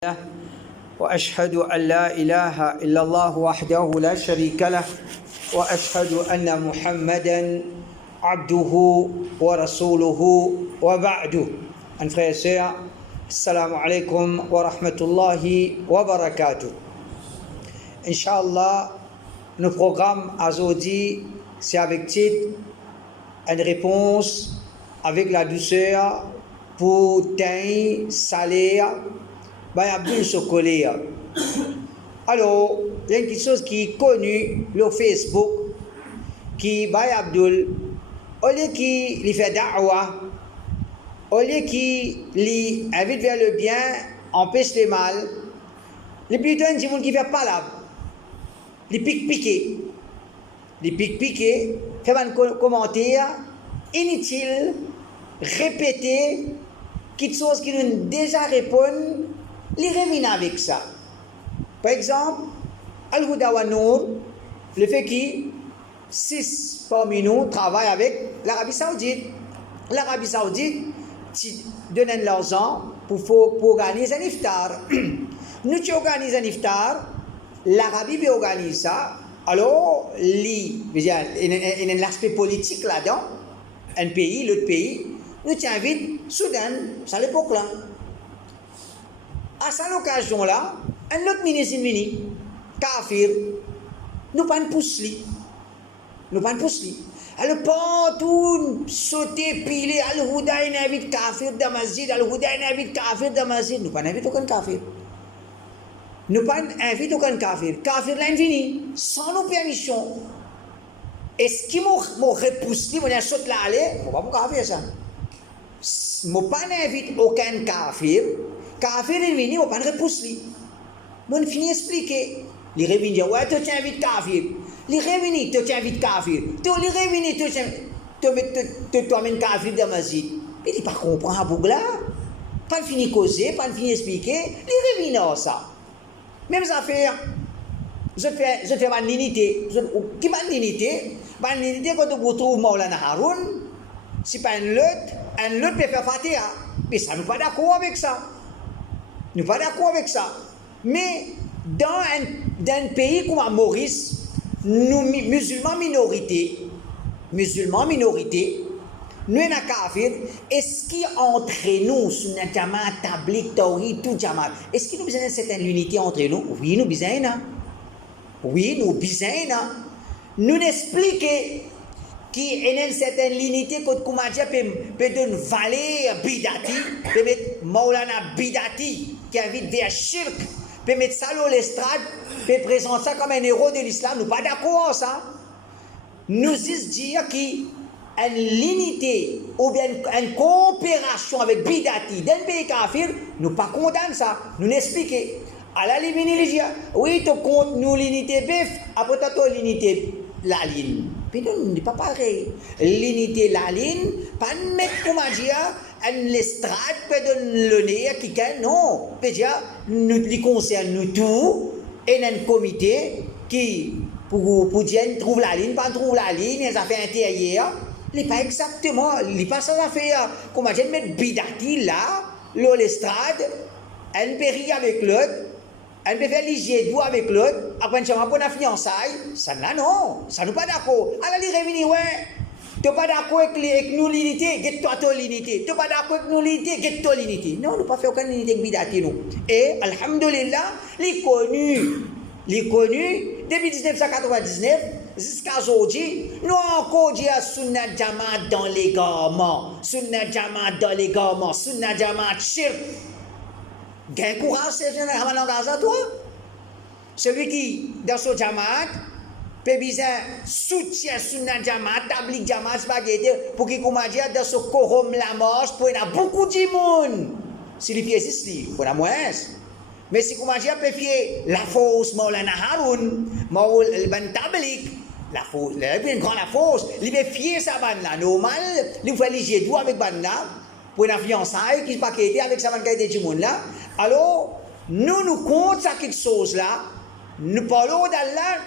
له وأشهد أن لا إله إلا الله وحده لا شريك له وأشهد أن محمدا عبده ورسوله وبعد. Frères et sœurs, assalamu alaikum wa rahmatullahi wa barakatuh. Inch'Allah, nos programmes aujourd'hui, c'est avec titre une réponse avec la douceur pour teint salé by Abdul Sokolia. Alors, il y a quelque chose qui est connu le Facebook qui by Abdul au lieu qu'il lui fait da'wa, au lieu qu'il lui invite vers le bien, empêche le mal, les plutôt un monde qui fait pas là, les pique-piquer, fait un commentaire inutile, répéter quelque chose qui nous déjà répond, les revenir avec ça. Par exemple, Al-Huda wa Nour, le fait que 6 parmi nous travaillent avec l'Arabie Saoudite. L'Arabie Saoudite donne de l'argent pour organiser un iftar. Nous qui organisons un iftar, l'Arabie organise ça. Alors, il y a un aspect politique là-dedans. Un pays, l'autre pays, nous t'invite Soudan, c'est à l'époque là. À cette occasion-là, un autre ministre venu, Kafir, nous pas une pousse li. Alors, partout, sauter, piler, Al-Huda, invite Kafir dans masjid, Al-Huda, invite Kafir dans masjid. Nous pas invite aucun Kafir. Kafir là, venu, sans nos permissions. Est-ce qu'il m'a repoussé, m'a sauté là, allez, on va pas faire ça. Je pas invite aucun Kafir. Kafir est venu, on pas repousser. Mon fini expliquer. Les revenus dire ouais, tu t'invites Kafir. Les revenus, tu t'invites Kafir. Tu les revenus, tu t'emmènes Kafir dans ma zid. Mais il pas comprendre bougla. Pas fini causer, pas fini expliquer. Les revenus ça. Même affaire. Je fais ma dignité. Qui ma dignité? Ma dignité quand tu retrouves Maulana Haroun, c'est pas un lot peut faire Fatiha. Mais ça, nous pas d'accord avec ça. Mais dans un pays comme Maurice, nous, musulmans minorité, nous sommes kafir, est-ce qu'entre nous, sur notre jamaat, tablik, tawhid, tout jamaat, est-ce qu'il nous besoin d'une certaine unité entre nous? Oui, nous besoin. Nous expliquons qu'il y a une certaine unité que Koumadja peut donner valeur bidati, peut mettre Maulana bidati, qui invite vers shirk, peut mettre ça à l'estrade, peut présenter ça comme un héros de l'islam. Nous ne sommes pas d'accord avec ça. Nous disons qu'il y a une unité ou bien une coopération avec bidati d'un pays kafir, nous ne pas condamnons ça. Nous expliquons. À la limite, oui, tu comptes nous l'unité bif, après tu l'unité la ligne. Mais non, n'est pas pareil. L'unité la ligne, pas mettre comme dire, l'estrade peut donner le nez à quelqu'un, non. Peut dire, nous les concerne nous tous, et un comité qui, pour dire, trouve la ligne, pas trouve la ligne, les affaires intérieures, il n'est pas exactement, il n'est pas sans affaire. Comment dire, mettre bidati là, l'estrade, un péri avec l'autre, elle peut faire l'IG doigt avec l'autre, après on a une fiançaille, ça là non, ça nous pas d'accord. Alors les revenus, ouais, tu n'es pas d'accord avec nous l'unité, get-toi l'unité. Tu n'es pas d'accord avec nous l'unité, get-toi l'unité. Non, nous pas fait aucune unité avec Bidati, nous. Et, alhamdoulilah, les connus, depuis 1999, jusqu'à aujourd'hui, nous encore dit à Sunnah Jamaat dans les garments, Sunnah Jamaat shirk. Gain courage, c'est un langage à toi. Celui qui, dans ce Jamaat, peut bien soutien Sunnah Jamaat, tablik Jamaat, pour qu'il commence dans ce quorum la marche, pour y avoir beaucoup de monde. Si les pieds existent, il faut la moins. Mais si commence à faire la fausse, Maulana Haroun, Maulana Tablik, la fausse, la fausse, il fait fier sa bande là, normal, il faut aller jouer avec bande là, pour une fiançaille qui se paquette avec sa bande qui est monde là. Alors, nous comptons quelque chose là, nous parlons d'Allah,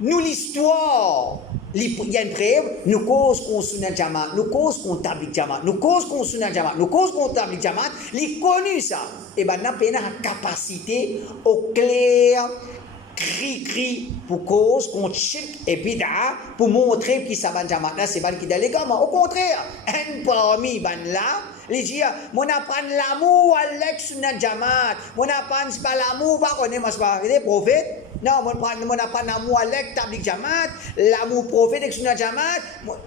nous l'histoire Il y a une prière, nous cause qu'on sunna jamaat, nous cause qu'on tablik jamaat, nous cause qu'on sunna jamaat, nous cause qu'on tablik jamaat, il connu ça. Et ben, n'a pas une capacité au clair, cri pour cause qu'on shirk et bid'a pour montrer qui ça va jamaat là, c'est pas qui d'élégamment. Au contraire, un parmi ban là, il dit, mon apprend l'amour avec sunna jamaat, mon apprend pas l'amour, pas qu'on est pas les prophètes. Non, mon apprend l'amour avec tablik jamaat, l'amour prophète avec sunna jamaat,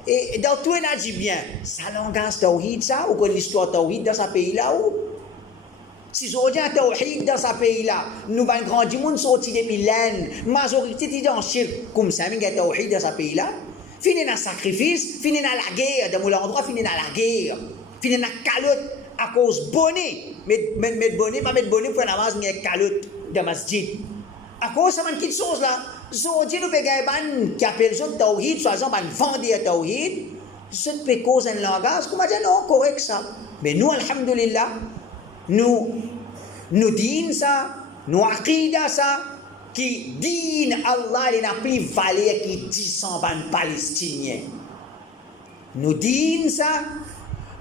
et dans tout on a dit bien, ça langage tawhid ça, ou qu'on l'histoire tawhid dans ce pays là ou si je reviens à Tawhid dans ce pays-là, nous allons grandir, nous sortir depuis l'aine, majorité est dans le shirk, comme ça, nous avons Tawhid dans ce pays-là. Fini dans le sacrifice, fini dans la guerre, dans mon endroit, fini dans la guerre, fini dans la calotte, à cause bonnet, mettre bonnet, pas mettre bonnet pour la masse, mais calotte dans le masjid. À cause ça, man, quelque chose là. Aujourd'hui, nous avons qui appelle ça Tawhid, soit disant, vendre Tawhid, ça peut causer un langage, comment dire, non, correct ça. Mais nous, alhamdulillah, nous disons ça, nous aqida ça, qui dit Allah n'a plus valeur qui dit sans ban palestinien. Nous disons ça,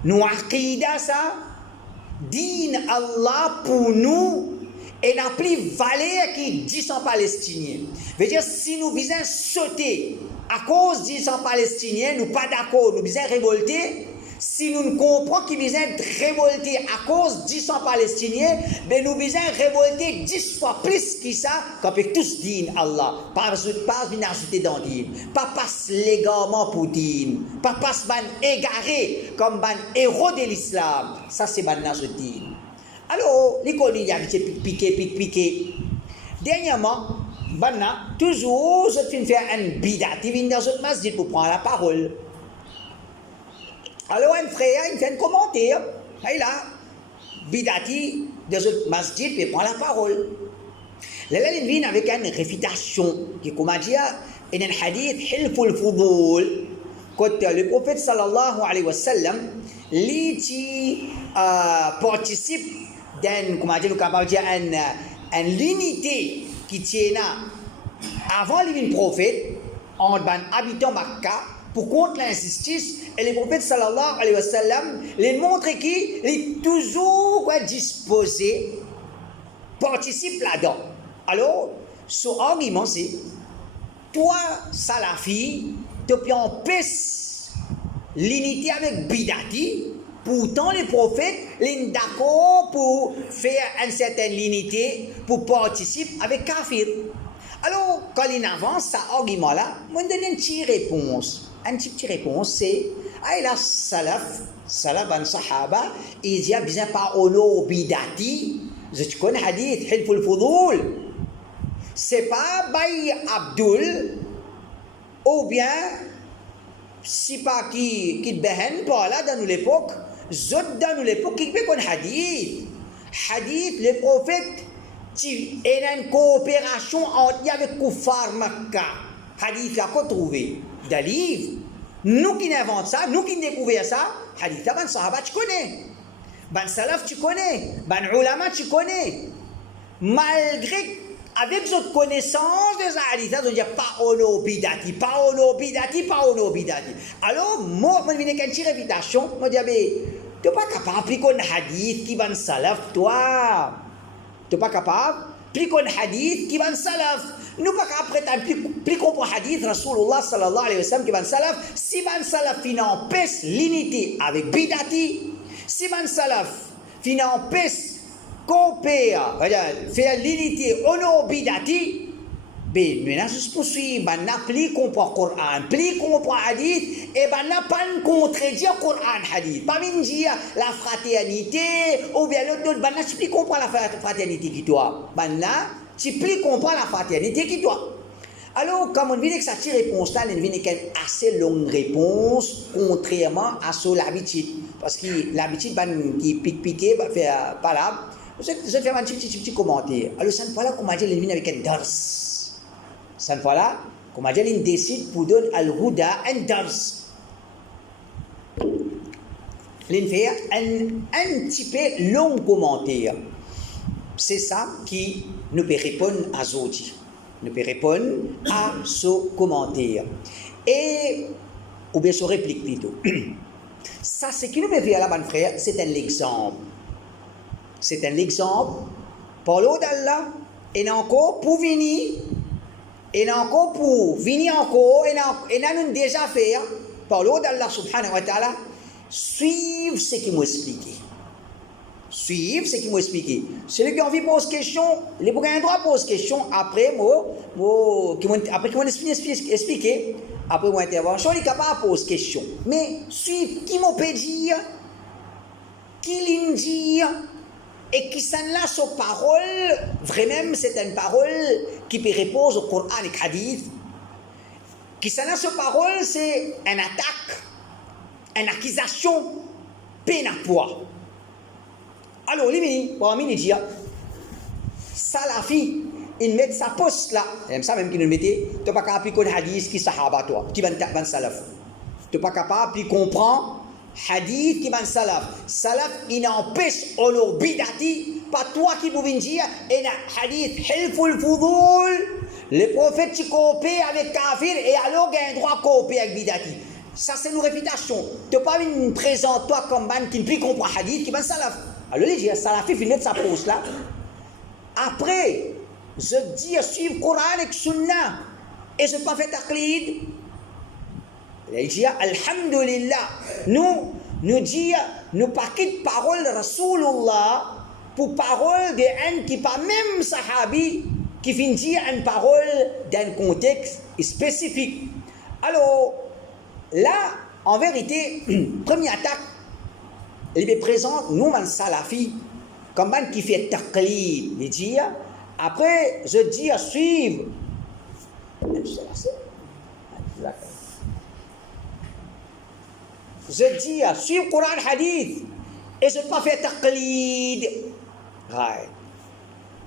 nous aqida ça, dit Allah pour nous et n'a plus valeur qui dit sans palestinien. Veut dire si nous visons sauter à cause dit sans palestinien, nous pas d'accord, nous visons révolter. Si nous ne comprenons qu'il vient de révolter à cause du sang palestinien, ben nous visons révolter 10 fois plus que ça, qu'on peut tous dire Allah. Pas venir ajouter dans dire. Pas passe légalement pour dire. Pas passe ban égaré comme ban héros de l'islam. Ça c'est ban dire. Alors, l'école il y a piqué. Dernièrement, banna toujours je fin faire un bidat. Il vient dans notre masjid pour prendre la parole. Alors un frère, il fait un commentaire. Et là, Bidati, de ce masjid, il prend la parole. Là, il vient avec une réfutation, qui comme a dit, in un hadith, hilful fudul, quand le prophète sallallahu alayhi wa sallam, lui participe d'un, comme a dit, une unité qui tient avant le prophète, entre les habitants Makkah, pour contre l'injustice, et le prophète sallallahu alayhi wa sallam, il montre qu'il est toujours disposé, participe là-dedans. Alors, ce argument c'est, toi, Salafi, tu empêches l'unité avec Bidati, pourtant les prophètes, ils sont d'accord pour faire une certaine unité, pour participer avec Kafir. Alors, quand il avance, cet argument-là, moi, je donne une petite réponse. Une petite réponse, c'est, la salaf an sahaba, il dit, bien par ono bidati, tu connais le hadith, hilful fudul. C'est pas Baï Abdul, ou bien, si pas qui te behen, pas là, dans l'époque, zot dans l'époque, qui fait qu'on hadith. Hadith, le prophète, il y a une coopération entre avec Koufar Makkah. Hadith, là, qu'on trouve des livres. Nous qui inventons ça, nous qui découvrons ça, hadith, ban sahaba, tu connais. Ban salaf, tu connais. Ban ulama, tu connais. Malgré, avec votre connaissance des hadiths, on dit pas ono bidati, pas ono bidati, pas ono bidati. Alors, moi, je viens avec une invitation, je dis, tu n'es pas capable d'appliquer un hadith qui ban salaf, toi. Tu n'es pas capable d'appliquer un hadith qui ban salaf. Nous pas qu'après appliquons pour hadith Rasulullah sallallahu alayhi wa sallam qui ban salaf. Si ban salaf empêche l'unité avec bidati, si ban salaf empêche coopérer, faire l'unité au nom bidati, ben maintenant je poursuis, ban appliquons pour Coran, appliquons pour hadith et ban n'a pas contredire Coran hadith. Pas même dire la fraternité ou bien l'autre, ban appliquons pour la fraternité qui toi. Ban là tu plus comprends la fraternité qui doit. Alors, comme on vient avec cette réponse-là, on vient avec une assez longue réponse, contrairement à l'habitude. Parce que l'habitude, qui pique, va faire pas là. Je vais faire un petit commentaire. Alors, cette fois-là, comme on dit, on vient avec un dars. Cette fois-là, comme on dit, on décide pour donner al-Huda un dars. On fait un petit peu long commentaire. C'est ça qui nous peut répondre à Zodi. Nous peut répondre à ce commentaire. Et, ou bien se réplique plutôt. Ça, ce qui nous fait faire là, mon frère, c'est un exemple. C'est un exemple. Par l'eau d'Allah, et encore pour venir, et encore pour venir encore, et nous déjà fait, par l'eau d'Allah subhanahu wa ta'ala, suivre ce qu'il m'a expliqué. Suivre ce qu'il m'a expliqué. Celui qui a envie de poser question, les gens ont droit de poser question, après, après qu'ils m'ont expliqué, après mon intervention, il est capable de poser question. Mais suivre qui m'a peut dire, qui l'a dit, et qui s'en là sa parole, vraiment c'est une parole qui peut répondre au Coran et au Hadith. Qui s'en là sa parole, c'est une attaque, une accusation, peine à poids. Alors, lui, pour lui dire, Salafi, il met sa poste là, c'est ça même qu'il nous mettait, tu n'es pas capable de comprendre hadith qui sahaba toi, qui van salaf. Tu n'es pas capable de comprendre hadith qui van salaf. Salaf, il empêche honor bidati, pas toi qui pouvais dire, et hadith hilful fudul, les prophètes qui coopèrent avec kafir, et alors il y a un droit de coopérer avec bidati. Ça, c'est une réfutation. Tu n'es pas une présente toi comme man qui ne peut comprendre hadith qui van salaf. Alors, les gens, Salafi finit de sa pause là. Après, je dis à suivre Coran et Sunna et je ne pas fait taqlid. Il dit, Alhamdulillah, nous disons, nous pas quitte parole de Rasulullah pour parole d'un qui pas même sahabi qui finit dire une parole d'un contexte spécifique. Alors, là, en vérité, première attaque, il est présent, nous, man salafi, comme man qui fait taqlid, il dit, après, je dis à suivre. Je dis à suivre Coran Hadith et je ne pas faire taqlid. Right.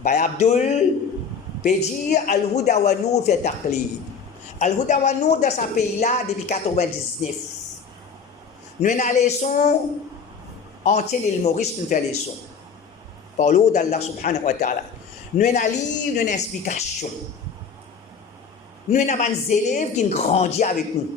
By Abdul, peut dire Al-Huda wa Nour fait taqlid. Al-Huda wa Nour dans ce pays-là depuis 1999. Nous avons les leçons entier l'île Maurice, nous faisons les leçons. Par l'eau d'Allah subhanahu wa ta'ala. Nous avons un livre, nous avons une explication. Nous avons des élèves qui ont grandi avec nous.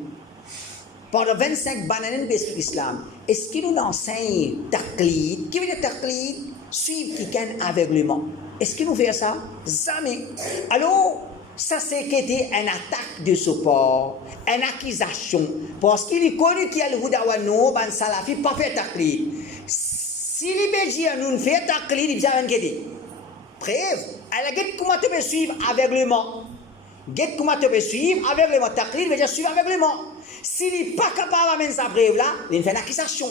Pendant 25 bananes, nous expliquons l'islam. Est-ce qu'ils nous enseignent taqlid? Qui veut dire taqlid? Suivre quelqu'un aveuglement. Est-ce qu'ils nous font ça? Jamais. Alors, ça c'est qu'était une attaque de support, une accusation. Parce qu'il est connu qu'il y a le Houdawanou, ban Salafi, pas fait taqlid. Si les Belgiens nous fait taqlid, ils vont dire. Preuve, alors, comment tu peux suivre aveuglement? Comment tu peux suivre aveuglement? Taqlid veut dire suivre aveuglement. S'il n'est pas capable d'amener sa preuve là, il fait une accusation.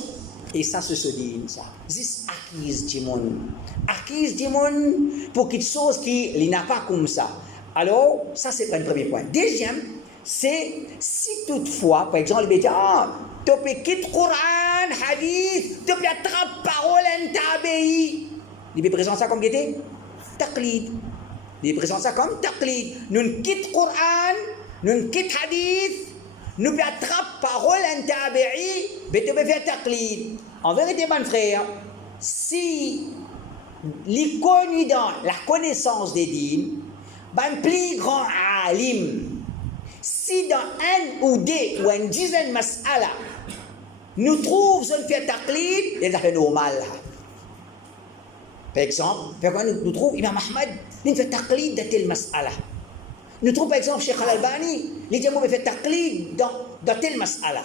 Et ça, c'est ce que dit ça. This accuse du monde. Accuse du monde pour quelque chose qui n'a pas comme ça. Alors, ça, c'est un premier point. Deuxième, c'est si toutefois, par exemple, il dit, tu peux quitter le Coran, Hadith, tu peux attraper parole en tabi. Il peut présenter ça comme était taqlid. Il présente ça comme taqlid. Nous quittons le Coran, nous quittons Hadith, nous pouvons attraper parole en tabi'i, mais tu peux faire taqlid. En vérité, mon frère, si les connus dans la connaissance des dîmes, ben plus grand alim, si dans un ou deux ou une dizaine de mas'ala, nous trouvons une fait taqlid, c'est fait normal. Par exemple, nous trouvons Imam Ahmad, il fait taqlid de telle mas'ala. Nous trouvons par exemple Cheikh Al-Albani, il dit qu'il fait taqlid dans telle mas'ala.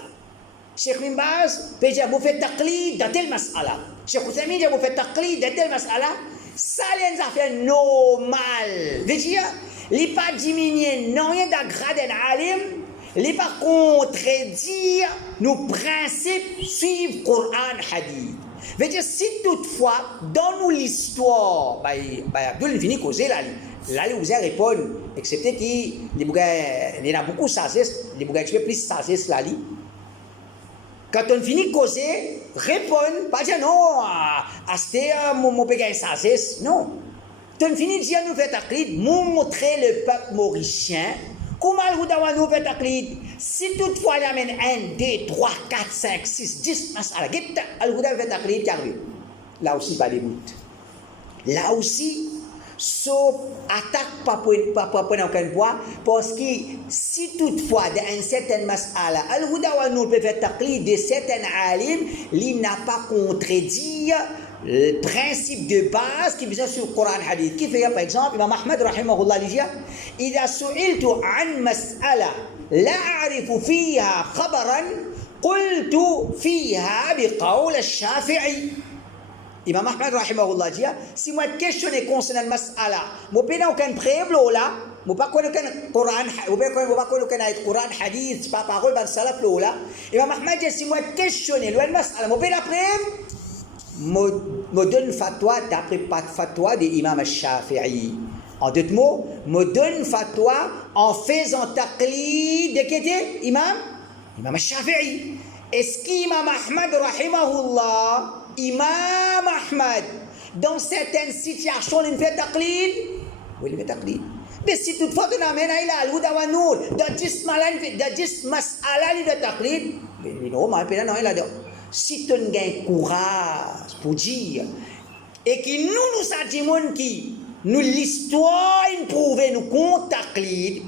Cheikh Bin Baz, il dit qu'il fait taqlid dans telle mas'ala. Cheikh Outhaymin, il dit qu'il fait taqlid dans telle mas'ala. Ça, c'est un affaire normal. Veut dire, il n'est pas diminué, non, rien d'aggrader alim, il n'est pas contredire nos principes suivre Coran Hadith. Veut dire, si toutefois, dans nous l'histoire, Abdul finit causer là, il vous a répondu, excepté qu'il y a beaucoup de sagesse, il y a plus de sagesse là. Quand on finit de causer, répondre, pas dire non, c'était mon pékin sagesse, non. Quand on finit de dire nous fait taqlid, montrer le peuple mauricien, comment le Houdawa nous fait taqlid. Si toutefois il amène 1, 2, 3, 4, 5, 6, 10, masala, le Houdawa fait taqlid qui arrive. Là aussi, pas de doute. Là aussi, sauf attaque pas prendre aucun poids, parce que si toutefois dans une certaine mas'ala, al-huda wa nur peut faire taqlid de certains alim, il n'a pas contredit le principe de base qui vient sur le Coran hadith. Qui fait par exemple, Imam Ahmad rahimahullah dit, إذا سئلت عن مسألة لا أعرف فيها خبرا قلت فيها بقول الشافعي. Imam Ahmad rahimahullah dit, si moi questionner concernant le mas'ala, moi pas aucun preuve là, moi pas connais aucun Coran, moi pas connais aucun ayat Coran hadith, pas parole ban salaf là. Imam Ahmad dit, si moi questionner le mas'ala, moi pas la preuve, me donne fatwa d'après pas fatwa de Imam al-Shafi'i. En d'autres mots, me donne fatwa en faisant taqlid de qui était Imam al-Shafi'i. Est-ce qu'Imam Ahmad rahimahullah, Imam Ahmad, dans certaines situations, il fait taqlid? Oui, il fait taqlid. Mais si toutefois tu n'amènes à al-huda wa nur, dans 10 mas'ala, il fait taqlid, mais non, il a dit, si tu as un courage pour dire, et que nous disons qui, nous l'histoire, nous prouve, nous compte taqlid,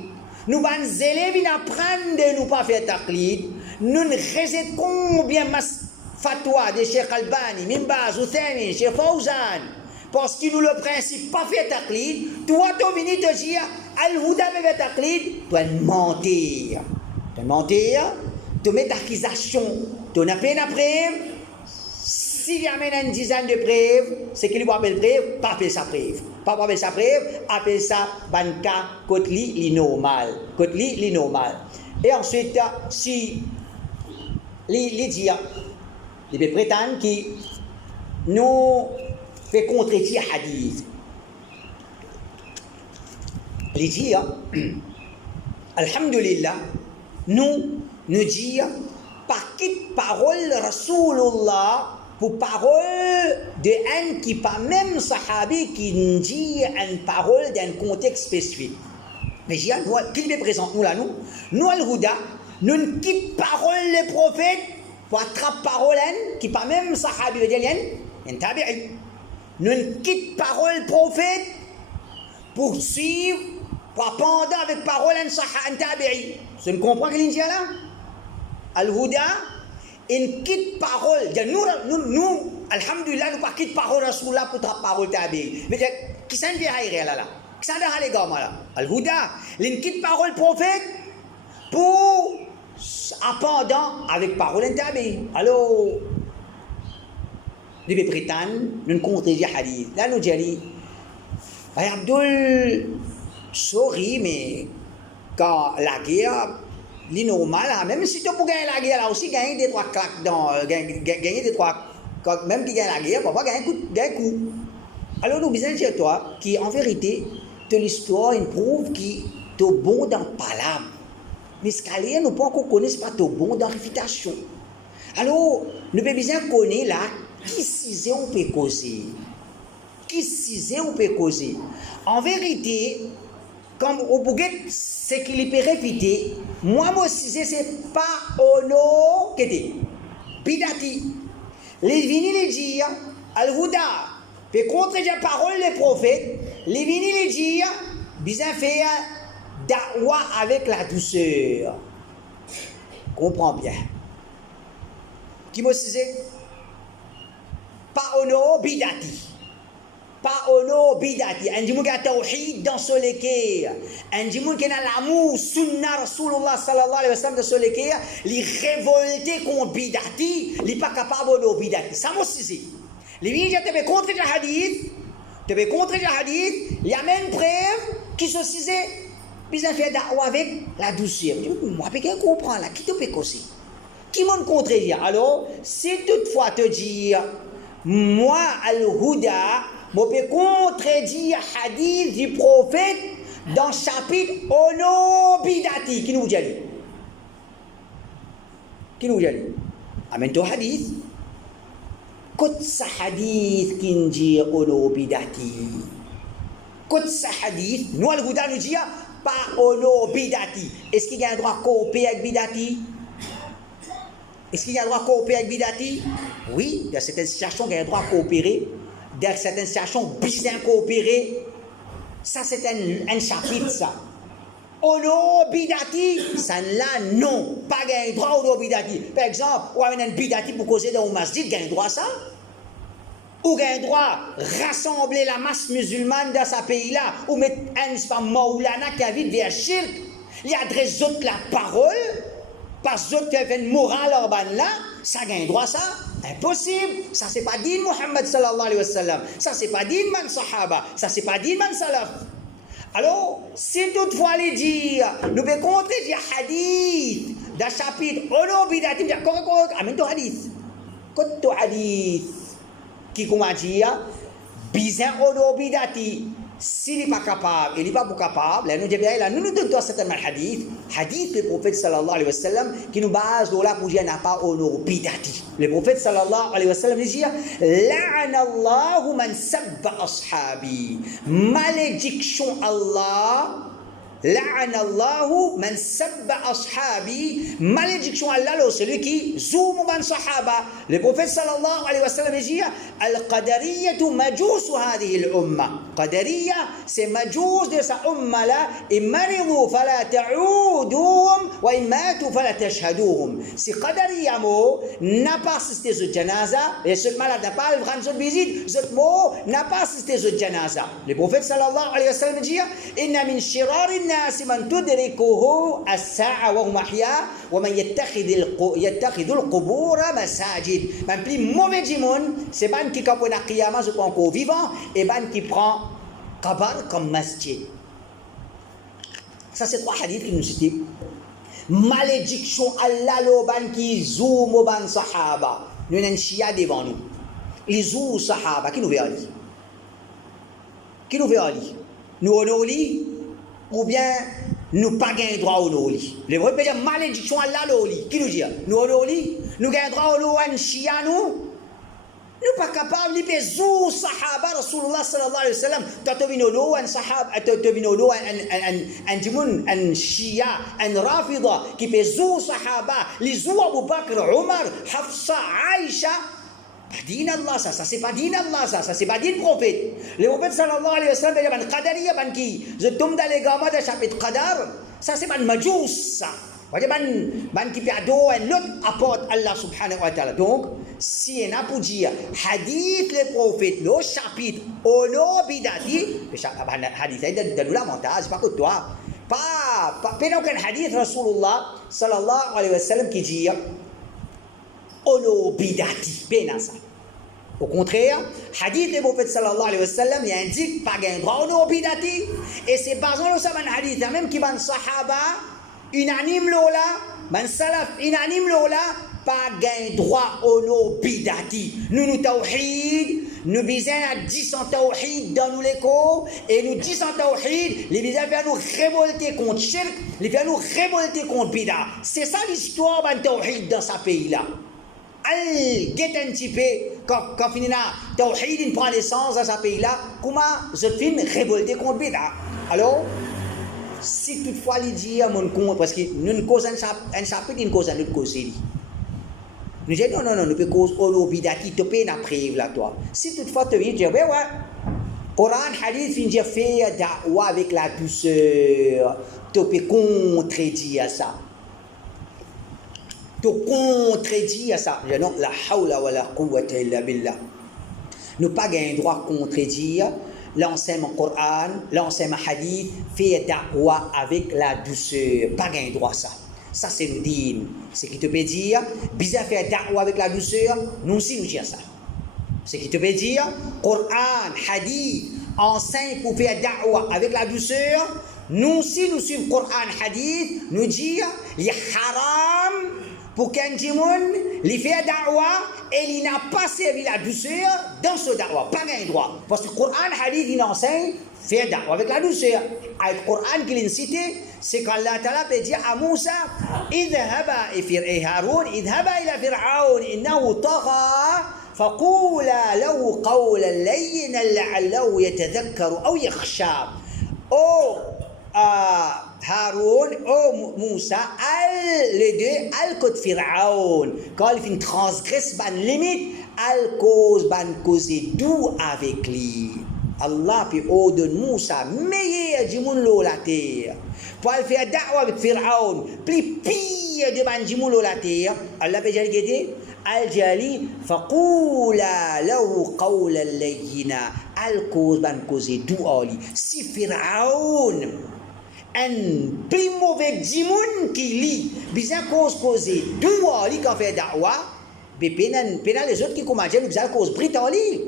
nous allons élèves apprendre de nous pas faire taqlid, nous rejetons combien fatwa de Cheikh Albani, Mimbaz, Uthaymin, Cheikh Fawzan, parce que nous le principe pas fait taqlid, toi tu viens te dire al-huda fait taqlid, tu vas mentir. Tu vas mentir, tu mets d'accusation, tu n'as pas de preuve. S'il y a une dizaine de preuves, c'est qu'il va appeler preuve, pas appeler sa preuve. Pas appeler sa preuve, appeler ça banca, kotli, li normal. Kotli, li normal. Et ensuite, si les dire, les prétendent qui nous fait contredire hadith. Les dire, alhamdulillah, nous dire, par quelle parole Rasulullah, pour parole de un qui pas même sahabi qui dit une parole d'un contexte spécifique. Mais j'ai nous qui me présente nous là nous al-huda nous ne quitte parole le prophète pour attraper parole qui pas même sahabi veut dire un tabi'i. Nous ne quitte parole prophète pour suivre pour pendant avec parole un tabi'i. Tu ne comprends que l'india là? Al-huda une quitte parole. Nous, alhamdulillah, nous pas quitte parole Rasulullah pour ta parole tabi'i. Mais qui s'en vient à là? Qui s'en vient à l'égarement là? Al-huda, une quitte parole prophète pour appendant avec parole tabi'i. Alors, nous prétendons, nous contredisons hadith. Là, nous disons, Abdul, sorry, mais quand la guerre, l'innormal, même si tu peux gagner la guerre, là aussi, gagner des trois claques gagner des trois, même qui gagne la guerre, parfois gagner un coup. Alors, nous disons dire toi, qui en vérité, de l'histoire, il prouve qui est bon dans parole. Mais ce qu'elle nous pas encore connaître, pas bon dans réfutation. Alors, nous devons bien connaître là, qui s'y on peut causer. Qui s'y on peut causer. En vérité, comme au bouguet, c'est qu'il peut réfuter, moi aussi, c'est pas ono que t'es. Bidati. Les vinis les dire, al-huda, peut contredire la parole des prophètes, les vinis les dire, bien faire da'wa avec la douceur. Comprends bien. Qui m'a dit? Pas ono bidati. Pas ono bidati. Un dimanche qui a tawhid dans ce lequel. Un dimanche qui a l'amour sunna Rasulullah sallallahu alayhi wa sallam dans ce lequel. Les révoltés contre bidati. Les pas capables de bidati. Ça m'a dit. Les gens qui te contre le hadith. Tu peux contre le hadith. Il y a même preuve qui se disait. Puis on fait da'wa avec la douceur. Moi, je peux comprendre là. Qui te peut causer? Qui m'en contredire? Alors, si toutefois te dire, moi, al-huda, je peux contredire hadith du prophète dans le chapitre ono bidati. Qui nous dit? Qui nous dit? Amène ton hadith. Qu'est ce hadith qui nous dit ono bidati? Qu'est ce hadith? Nous, al-huda, nous dit pas ono bidati. Est-ce qu'il y a un droit à coopérer avec bidati? Est-ce qu'il y a un droit à coopérer avec bidati? Oui, dans certaines situations, il y a un droit à coopérer. Dans certaines situations, bien coopérer. Ça, c'est un chapitre, ça. Ono bidati, ça là, non. Pas gain droit ono bidati. Par exemple, ou amène un bidati pour causer dans un masjid, gain droit ça? Ou gain droit rassembler la masse musulmane dans ce pays-là, ou mettre un Maulana qui invite vers shirk, il adresse autres la parole, parce que qui fait une morale urbaine là, ça gagne droit ça? Impossible. Ça c'est pas dit Muhammad sallallahu alayhi wa sallam. Ça c'est pas dit man sahaba. Ça c'est pas dit man salaf. Alors, si toutefois les dire, nous pouvons contrer des hadith, dans chapitre, ono bidati, amène ton hadith. Quand ton hadith, qui comment dire, bizarre ono bidati, s'il n'est pas capable, il n'est pas capable, là, nous nous donnons certainement hadith le prophète sallallahu alayhi wa sallam, qui nous base de là pour dire n'a pas ono bidati. Le prophète sallallahu alayhi wa sallam dit, la'anallahu man sabba ashabi. Malédiction Allah. La'anallahu man sabba ashabi. Malédiction Allah, celui qui zoom man sahaba. Le prophète sallallahu alayhi wa sallam dit, al-qadariyatu majus hadhihi al-umma. Qadariya, c'est majus de sa umma là. Imaridu fala ta'uduhum wa imatu fala tashhaduhum. Si qadariya mo n'a pas assisté ce janaza, et ce malade n'a pas rendre cette visite, ce mot n'a pas assisté ce janaza. Le prophète sallallahu alayhi wa sallam dit, inna min shirari الناس من تدركه الساعة وهم أحياء ومن يتخذ القبور مساجد. Man plus mauvais du monde, c'est ban qui quand on a qiyamah, je prends encore vivant, et ban qui prend qabar comme masjid. Ça c'est trois hadiths qui nous citent. Malédiction Allah lo ban qui zoom au ban sahaba. Nous avons un chia devant nous. Les zoom sahaba, qui nous veut aller? Qui nous veut aller? Nous on lit ou bien nous pas gain droit au loli. Les vrais dire malédiction à la loli. Qui nous dit? Nous au loli, nous gain droit au loli chia nous. Nous pas capable de bezou sahaba Rasulullah sallallahu alayhi wa sallam. Tatobino lo un sahaba, tatobino lo un jimun, un shia, un rafida qui bezou sahaba, les zou Abu Bakr, Omar, Hafsa, Aïcha. Pas din Allah ça c'est pas din Allah ça c'est pas din prophète. Le prophète sallallahu alayhi wa sallam il y a ban qadariya ban qui je tombe dans les gamins de chapitre qadar, ça c'est ban majous ça. Voyez ban qui perd un autre apporte Allah subhanahu wa ta'ala. Donc si on a pour dire hadith le prophète le chapitre ono bidati, hadith c'est de la montage, c'est pas que toi. Pas aucun hadith Rasulullah sallallahu alayhi wa sallam qui dit ono bidati, bien ça. Au contraire, hadith du prophète sallallahu alayhi wa sallam, il indique pas gain droit ono bidati, et c'est basé sur ce hadith même qui ban sahaba unanime lola, ban salaf unanime lola, pas gain droit ono bidati. Nous tawhid, nous bisons à 10 en tawhid dans nous l'écho, et nous 10 en tawhid, les bisons viennent nous révolter contre shirk, les viennent nous révolter contre bida. C'est ça l'histoire ban tawhid dans ce pays-là. Al get un petit peu quand finit là tawhid prend naissance dans ce pays-là, comment je finis révolter contre bida. Alors si toutefois il dit à mon compte parce que nous ne causons un chapitre une cause à notre cause nous disons non nous peut cause au bidati te paye après là toi si toutefois tu veux dire ouais Coran hadith finit faire da'wa avec la douceur tu peux contredire ça. Tu contredis à ça. Non, la hawla wa la quwwata illa billah. Nous pas gain droit contredire l'enseignement Coran, l'enseignement hadith, fait da'wa avec la douceur. Pas gain droit ça. Ça c'est le din. Ce qui te peut dire, bizarre faire da'wa avec la douceur, nous aussi nous disons ça. Ce qui te peut dire, Coran, hadith, enseigne pour faire da'wa avec la douceur, nous aussi nous suivons Coran, hadith, nous disons, il y a haram, pour qu'un djimoun lui fait da'wa et il n'a pas servi la douceur dans ce da'wa. Pas gain droit. Parce que le Coran hadith il enseigne faire da'wa avec la douceur. Et le Coran qu'il a cité, c'est qu'Allah Ta'ala peut dire à Moussa idhaba et Haroun idhaba ila Fir'aun innahu tagha faqula lahu qawlan layyinan la'allahu yatadhakkaru aw yakhsha. Oh Haroun, oh Moussa, les deux, al code Pharaon. Quand il fait transgresse ban limite, al cause ban cause doux avec lui. Allah puis ordonne Moussa meilleur du monde la terre pour aller faire da'wa avec Pharaon plus pire de ban du monde la terre Allah peut dire que al-jali faqula lahu qawlan layyina al-cause ban cause douali si Pharaon un plus mauvais du monde qui lit bien cause douali quand fait da'wa mais pénal les autres qui commencent nous ça cause britannique.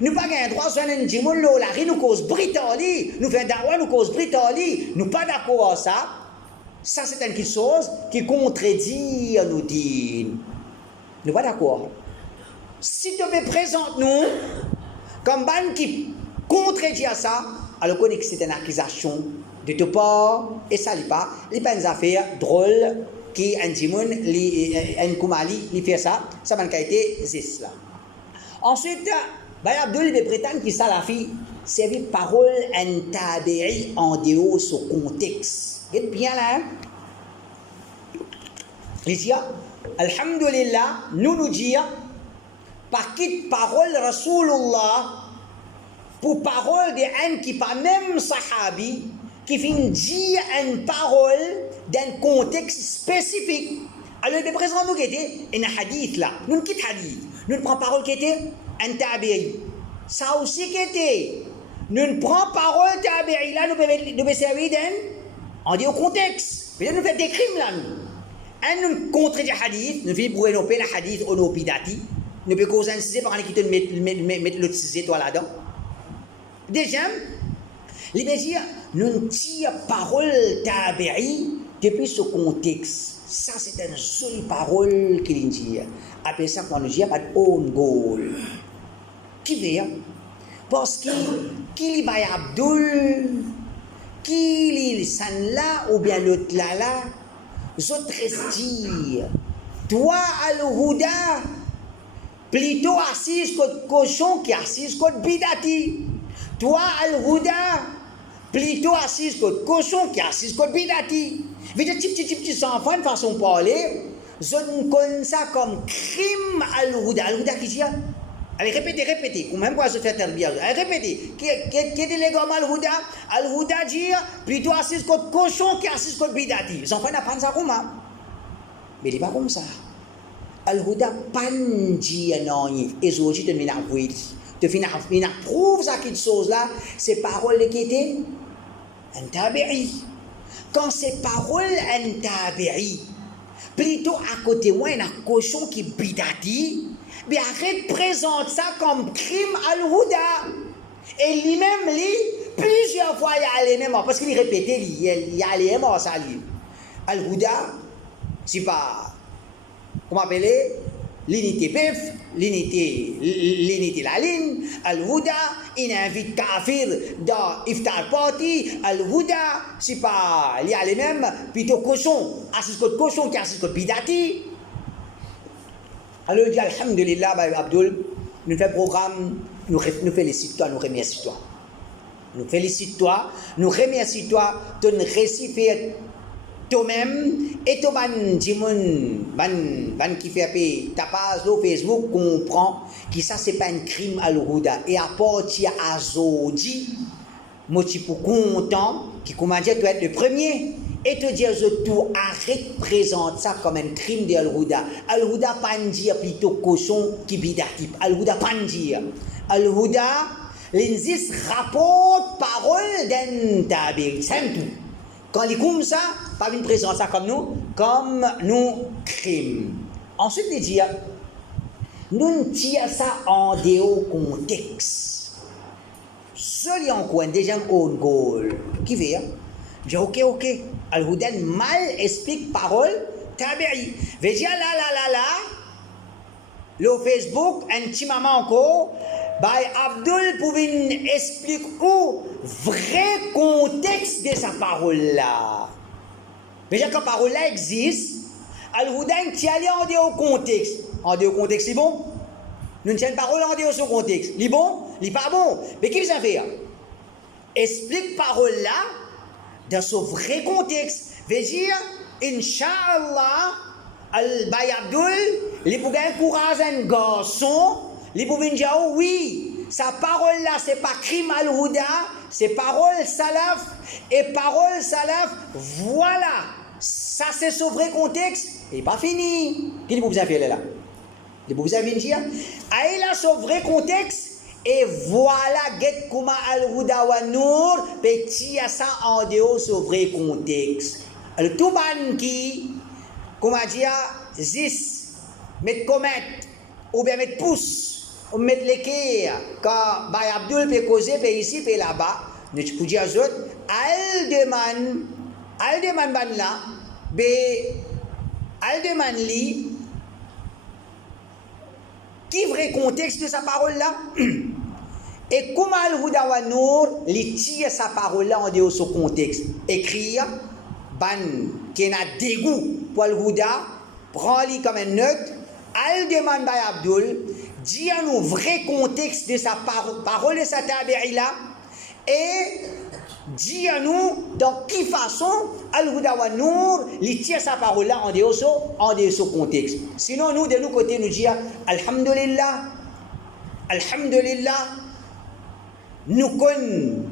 Nous pas gagner droit sur un djimoun la nous cause Britannique, nous faisons dawa nous cause Britannique, nous pas d'accord avec ça. Ça c'est une chose qui contredit nous dit. Nous pas d'accord. Si tu me présentes nous comme ban qui contredit à ça, alors qu'on est que c'est une accusation de tout part et ça n'est pas une affaire drôle qui un djimoun un koumali il fait ça va été zis là. Ensuite Abdul il prétend que Salafi servit parole en tabi'i en dehors son contexte. Vous êtes bien là? Il dit, Alhamdulillah, nous disons, par qui parole Rasulullah, pour parole de un qui pas même sahabi, qui vient dire une parole d'un contexte spécifique. Alors, le président nous était un hadith là, nous quitte hadith, nous prenons parole qui était un tabi'i. Ça aussi qui était. Nous prenons parole tabi'i là, nous pouvons servir d'un, on dit au contexte. Mais nous faisons des crimes là, nous. Nous contredit hadith, nous faisons pour énoper le hadith au no bidati. Nous pouvons causer un cisé par un qui te mettre le cisé toi là-dedans. Déjà, les messieurs, nous tirons parole tabi'i depuis ce contexte. Ça, c'est une jolie parole qu'il dit. Après ça, quand nous disons pas de own goal. Qui veut? Parce qu'il va Abdul, qu'il s'en là ou bien l'autre là, j'autre dire, toi al-Huda, plutôt assise contre cochon qui assise contre bidati. Toi al-Huda, plutôt assise contre cochon qui assise contre bidati. Vous êtes petit enfant de façon de parler, je ne connais ça comme crime al-Huda. Al-Huda qui dit, allez répétez, ou même quoi je fais bien. Allez répétez, qui est l'élégant al-Huda? Al-Huda dit, plutôt assise contre cochon qui assise contre bidati. Les enfants n'apprennent ça comment? Mais il n'est pas comme ça. Al-Huda pas dit non, et je te viens avouer. Tu viens prouver ça quelque chose là, ces paroles qui étaient un tabi'i. Quand ces paroles un tabi'i, plutôt à côté moi un cochon qui bidati, mais arrête présente ça comme crime al-Huda. Et lui-même plusieurs fois il allait même parce qu'il répétait il allait même ça lui. Al-Huda c'est pas comment appeler l'unité PEF, l'unité la ligne, Al-Huda, il invite Kafir dans Iftar Party, Al-Huda, c'est pas, il y a les mêmes, plutôt cochon, assise contre cochon qui assise contre bidati. Alors il dit Alhamdulillah, Abdul, nous faisons programme, nous félicitons toi, nous remercions toi. Nous félicitons toi, nous remercions toi, ton récit fait toi-même et toi ban qui fait ta page sur Facebook comprend que ça c'est pas un crime al-Huda et à partir à Zodi moi je suis content qui comment dire tu être le premier et te dire je tout arrête présente ça comme un crime de al-Huda. Al-Huda pas dire plutôt cochon qui bidati. Al-Huda pas dire. Al-Huda l'insiste rapporte parole d'un tabi'i c'est tout. Quand il est comme ça, pas une présence ça comme nous crime. Ensuite, il dit, nous tirons ça en dehors contexte. Seul en coin, déjà un own goal. Qui veut? Je dis, ok. Al-Huda mal explique parole, tabi'i. Veut dire là, le Facebook, un petit moment encore, Abdul pouvait expliquer où vrai contexte de sa parole là. Mais quand la parole là existe, Al-Huda tient en dehors contexte. En dehors contexte, c'est bon? Nous tiens une parole en dehors son contexte. C'est bon? C'est pas bon. Mais qu'est-ce que ça fait? Explique parole là dans son vrai contexte. Veut dire, Inch'Allah, Abdul, il peut encourager un garçon. Il pouvait dire oui, sa parole là, c'est pas crime al-Huda, c'est parole salaf, et parole salaf, voilà, ça c'est son vrai contexte, et pas fini. Qu'est-ce que vous avez fait là? Vous avez dit, aïe là son vrai contexte, et voilà, get kuma al-Huda wa Nour, petit à ça en dehors son vrai contexte. Le tout ban qui, comment dire, zis, mettre comète, ou bien mettre pouce, ou mettre l'équerre, quand Baye Abdul peut causer, peut ici, peut là-bas, nous pouvons dire aux autres, al demande ban là, al demande li, qui vrai contexte de sa parole là? Et comment al-Huda wa Nour, li tire sa parole là en dehors de son contexte? Écrire, ban qui a dégoût pour al-Huda, prend-li comme un neutre, al demande Baye Abdul, dit à nous vrai contexte de sa parole de sa tabi'i là, et dit à nous dans quelle façon al-Huda wa Nour il tire sa parole là en dehors de son contexte. Sinon nous de nos côtés nous disons alhamdulillah, alhamdulillah, nous connaissons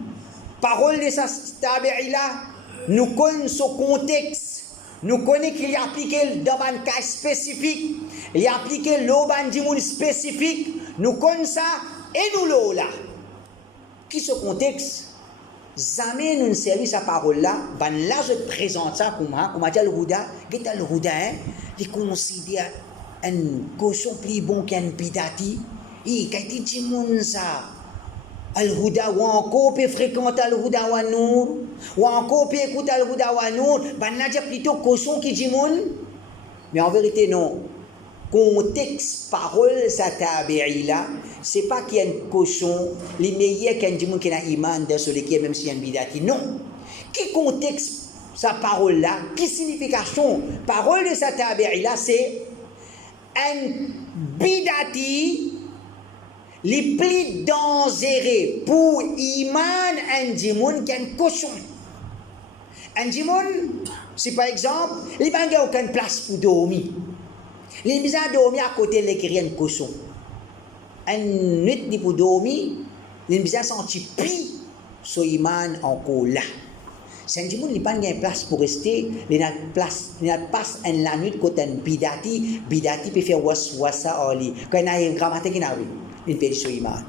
parole de sa tabi'i là, nous connaissons son contexte. Nous connaissons qu'il y a appliqué dans un cas spécifique, il y a appliqué l'oban dimoun spécifique, nous connaissons ça et nous l'eau là. Qui ce contexte? Jamais nous ne servit sa parole là, ben là je présente ça comme dit al-Huda, il considère un cochon plus bon qu'un bidati, il dit dimoun ça. Al-Huda ou encore peut fréquenter al-Huda wa Nour ou encore peut écouter al-Huda wa Nour, ben là j'ai plutôt cochon qui dit moun, mais en vérité non. Contexte parole sa tabi'i là, c'est pas qu'il y a un cochon, les meilleurs qu'un dit moun qui a iman dans celui qui est même si y a un bidati, non. Qui contexte sa parole là, qui signification parole de sa tabi'i là, c'est un bidati les plus dangereux pour iman un dimoun qu'un cochon. Un dimoun, si par exemple, il n'y a aucune place pour dormir. Il y a dormir à côté de l'écrire un cochon. Une nuit pour dormir, il y a senti pli sur iman encore là. C'est un dimoun, il n'y a pas de place pour rester, il y a place, il y a passe en la nuit côté un bidati peut faire wassa en lit. Quand il y a une grammaire qui n'a pas une pédition iman.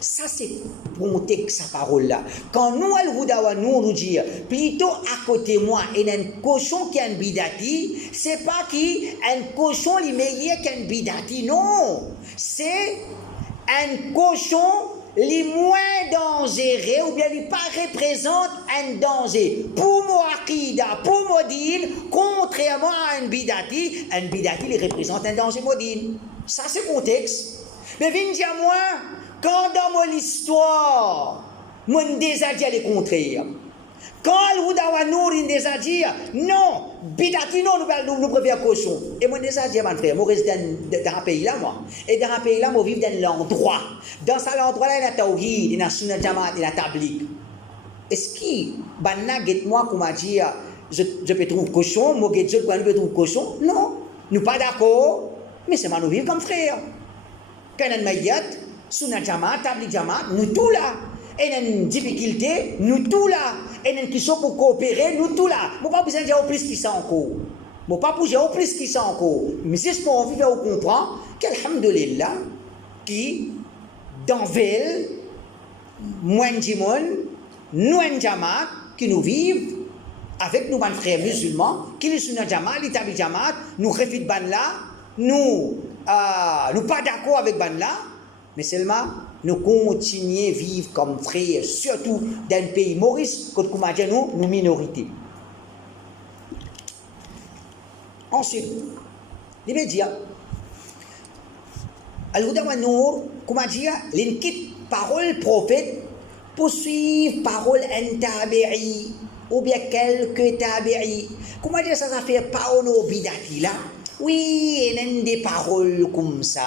Ça c'est pour monter sa parole là. Quand nous al-Huda wa Nour nous dit plutôt à côté moi il y a un cochon qui a un bidati, c'est pas qui un cochon il meilleur qu'un bidati, non. C'est un cochon les moins dangereux ou bien il pas représente un danger pour moi akida, pour modine, contrairement à un bidati il représente un danger modine. Ça c'est contexte. Mais viens dire moi, quand dans mon histoire, moi déjà dit le contraire. Quand al-Huda wa Nour il déjà dit non, bidati non, nous préférons cochon. Et moi déjà dit mon frère, moi reste dans un pays là moi. Et dans un pays là, moi vivre dans l'endroit. Dans cet endroit là, il y a tawhid, il y a sunnah jamaat, il y a tablik. Est-ce que banna get moi comment dire je peux trouver cochon, moi get je peux trouver cochon? Non, nous pas d'accord. Mais c'est nous vivre comme frère. Quand on a une maillot, sunnah jamaat, tablik jamaat, nous tout là. Et on a une difficulté, nous tout là. Et on a une question pour coopérer, nous tout là. Je ne pas besoin de dire plus qui ça encore. Je ne pas bouger au plus qui ça encore. Mais c'est ce qu'on veut comprendre, qu'alhamdulillah, qui, dans la ville, moins de monde, nous en jamaat, qui nous vivent, avec nos frères musulmans, qui sont dans jamaat, les tablik jamaat, nous refit ban là, nous pas d'accord avec ban là, mais seulement nous continuons à vivre comme frères, surtout dans le pays Maurice, quand nous minorités. Ensuite, les médias, al-Huda wa Nour, comment dire, les parole prophète pour suivre parole en tabi'i, ou bien quelques tabi'i. Comment dire ça fait pas nos bidati là? Oui, il y a des paroles comme ça.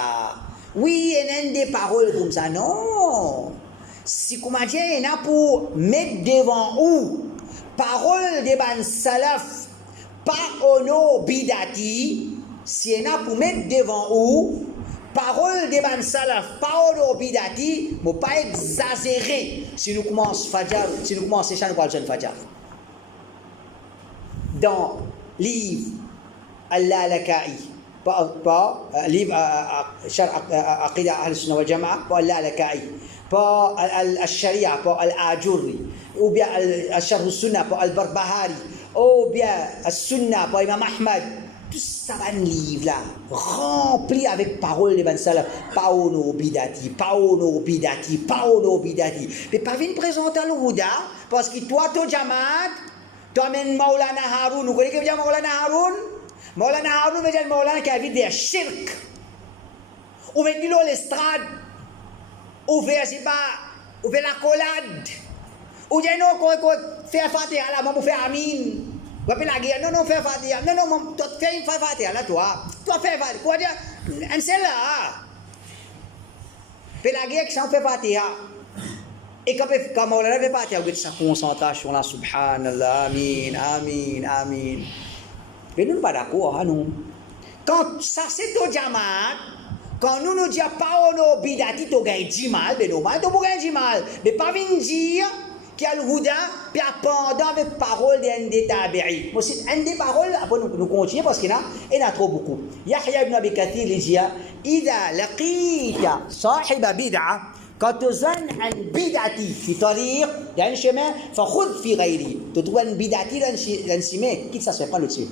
Oui, il y a des paroles comme ça. Non. Si comment dire, il y en a pour mettre devant ou parole de ban salaf, pas ono bidati, si il y en a pour mettre devant ou parole des ban salaf, parole bidati, mais pas exagéré. Si nous commençons Fajr, si nous commençons Isha, nous parlons de Fajr. Dans livre Allah Laka'i, pas livre Aqida Ahl-Sunnah wal Jama'a, pas Allah Laka'i, pas Al-Sharia, pas Al-Ajurri, ou bien Al-Sharh al-Sunnah, pas Al-Barbahari, ou bien Al-Sunnah, pas Imam Ahmad. Tout ça, un livre-là, rempli avec paroles de Ban Salaf. Paono bidati, paono bidati, paono bidati. Mais pas venir présenter le Houda, parce que toi, ton Jamaat, tu amènes Maulana Haroun. Vous connaissez qui veut dire Maulana Haroun? Maulana Haroun veut dire Maulana qui a vu des shirk. Ou veut dire l'estrade. Ou veut la collade. Ou dire non, faire Fatiha là, moi, pour faire Amin. Vous appelez la guerre, non, fais Fatiha. Non, toi, fais Fatiha là, toi. Toi, fais Fatiha. Quoi dire? Un seul là. Fais la guerre qui s'en fait Fatiha. Et quand Maulana fait Fatiha, vous avez sa concentration là, subhanallah, amin. Mais nous ne sommes pas d'accord, hein, nous. Quand ça, c'est au Jamaat, quand nous disons pas au bidati, tu gagnes 10 mal, mais normal, tu gagnes 10 mal. Mais pas venir dire qu'il y a le Houda, puis pendant avec parole d'un des tabi'i. Moi, c'est un des paroles, après nous continuons parce qu'il y en a trop beaucoup. Yahya ibn Abi Kathir, il dit, إذا لقيت صاحب بدعة quand tu as un bidati في طريق dans un chemin فخذ في غيره. Tu trouves un bidati dans un chemin, quitte ça se fait pas le chemin.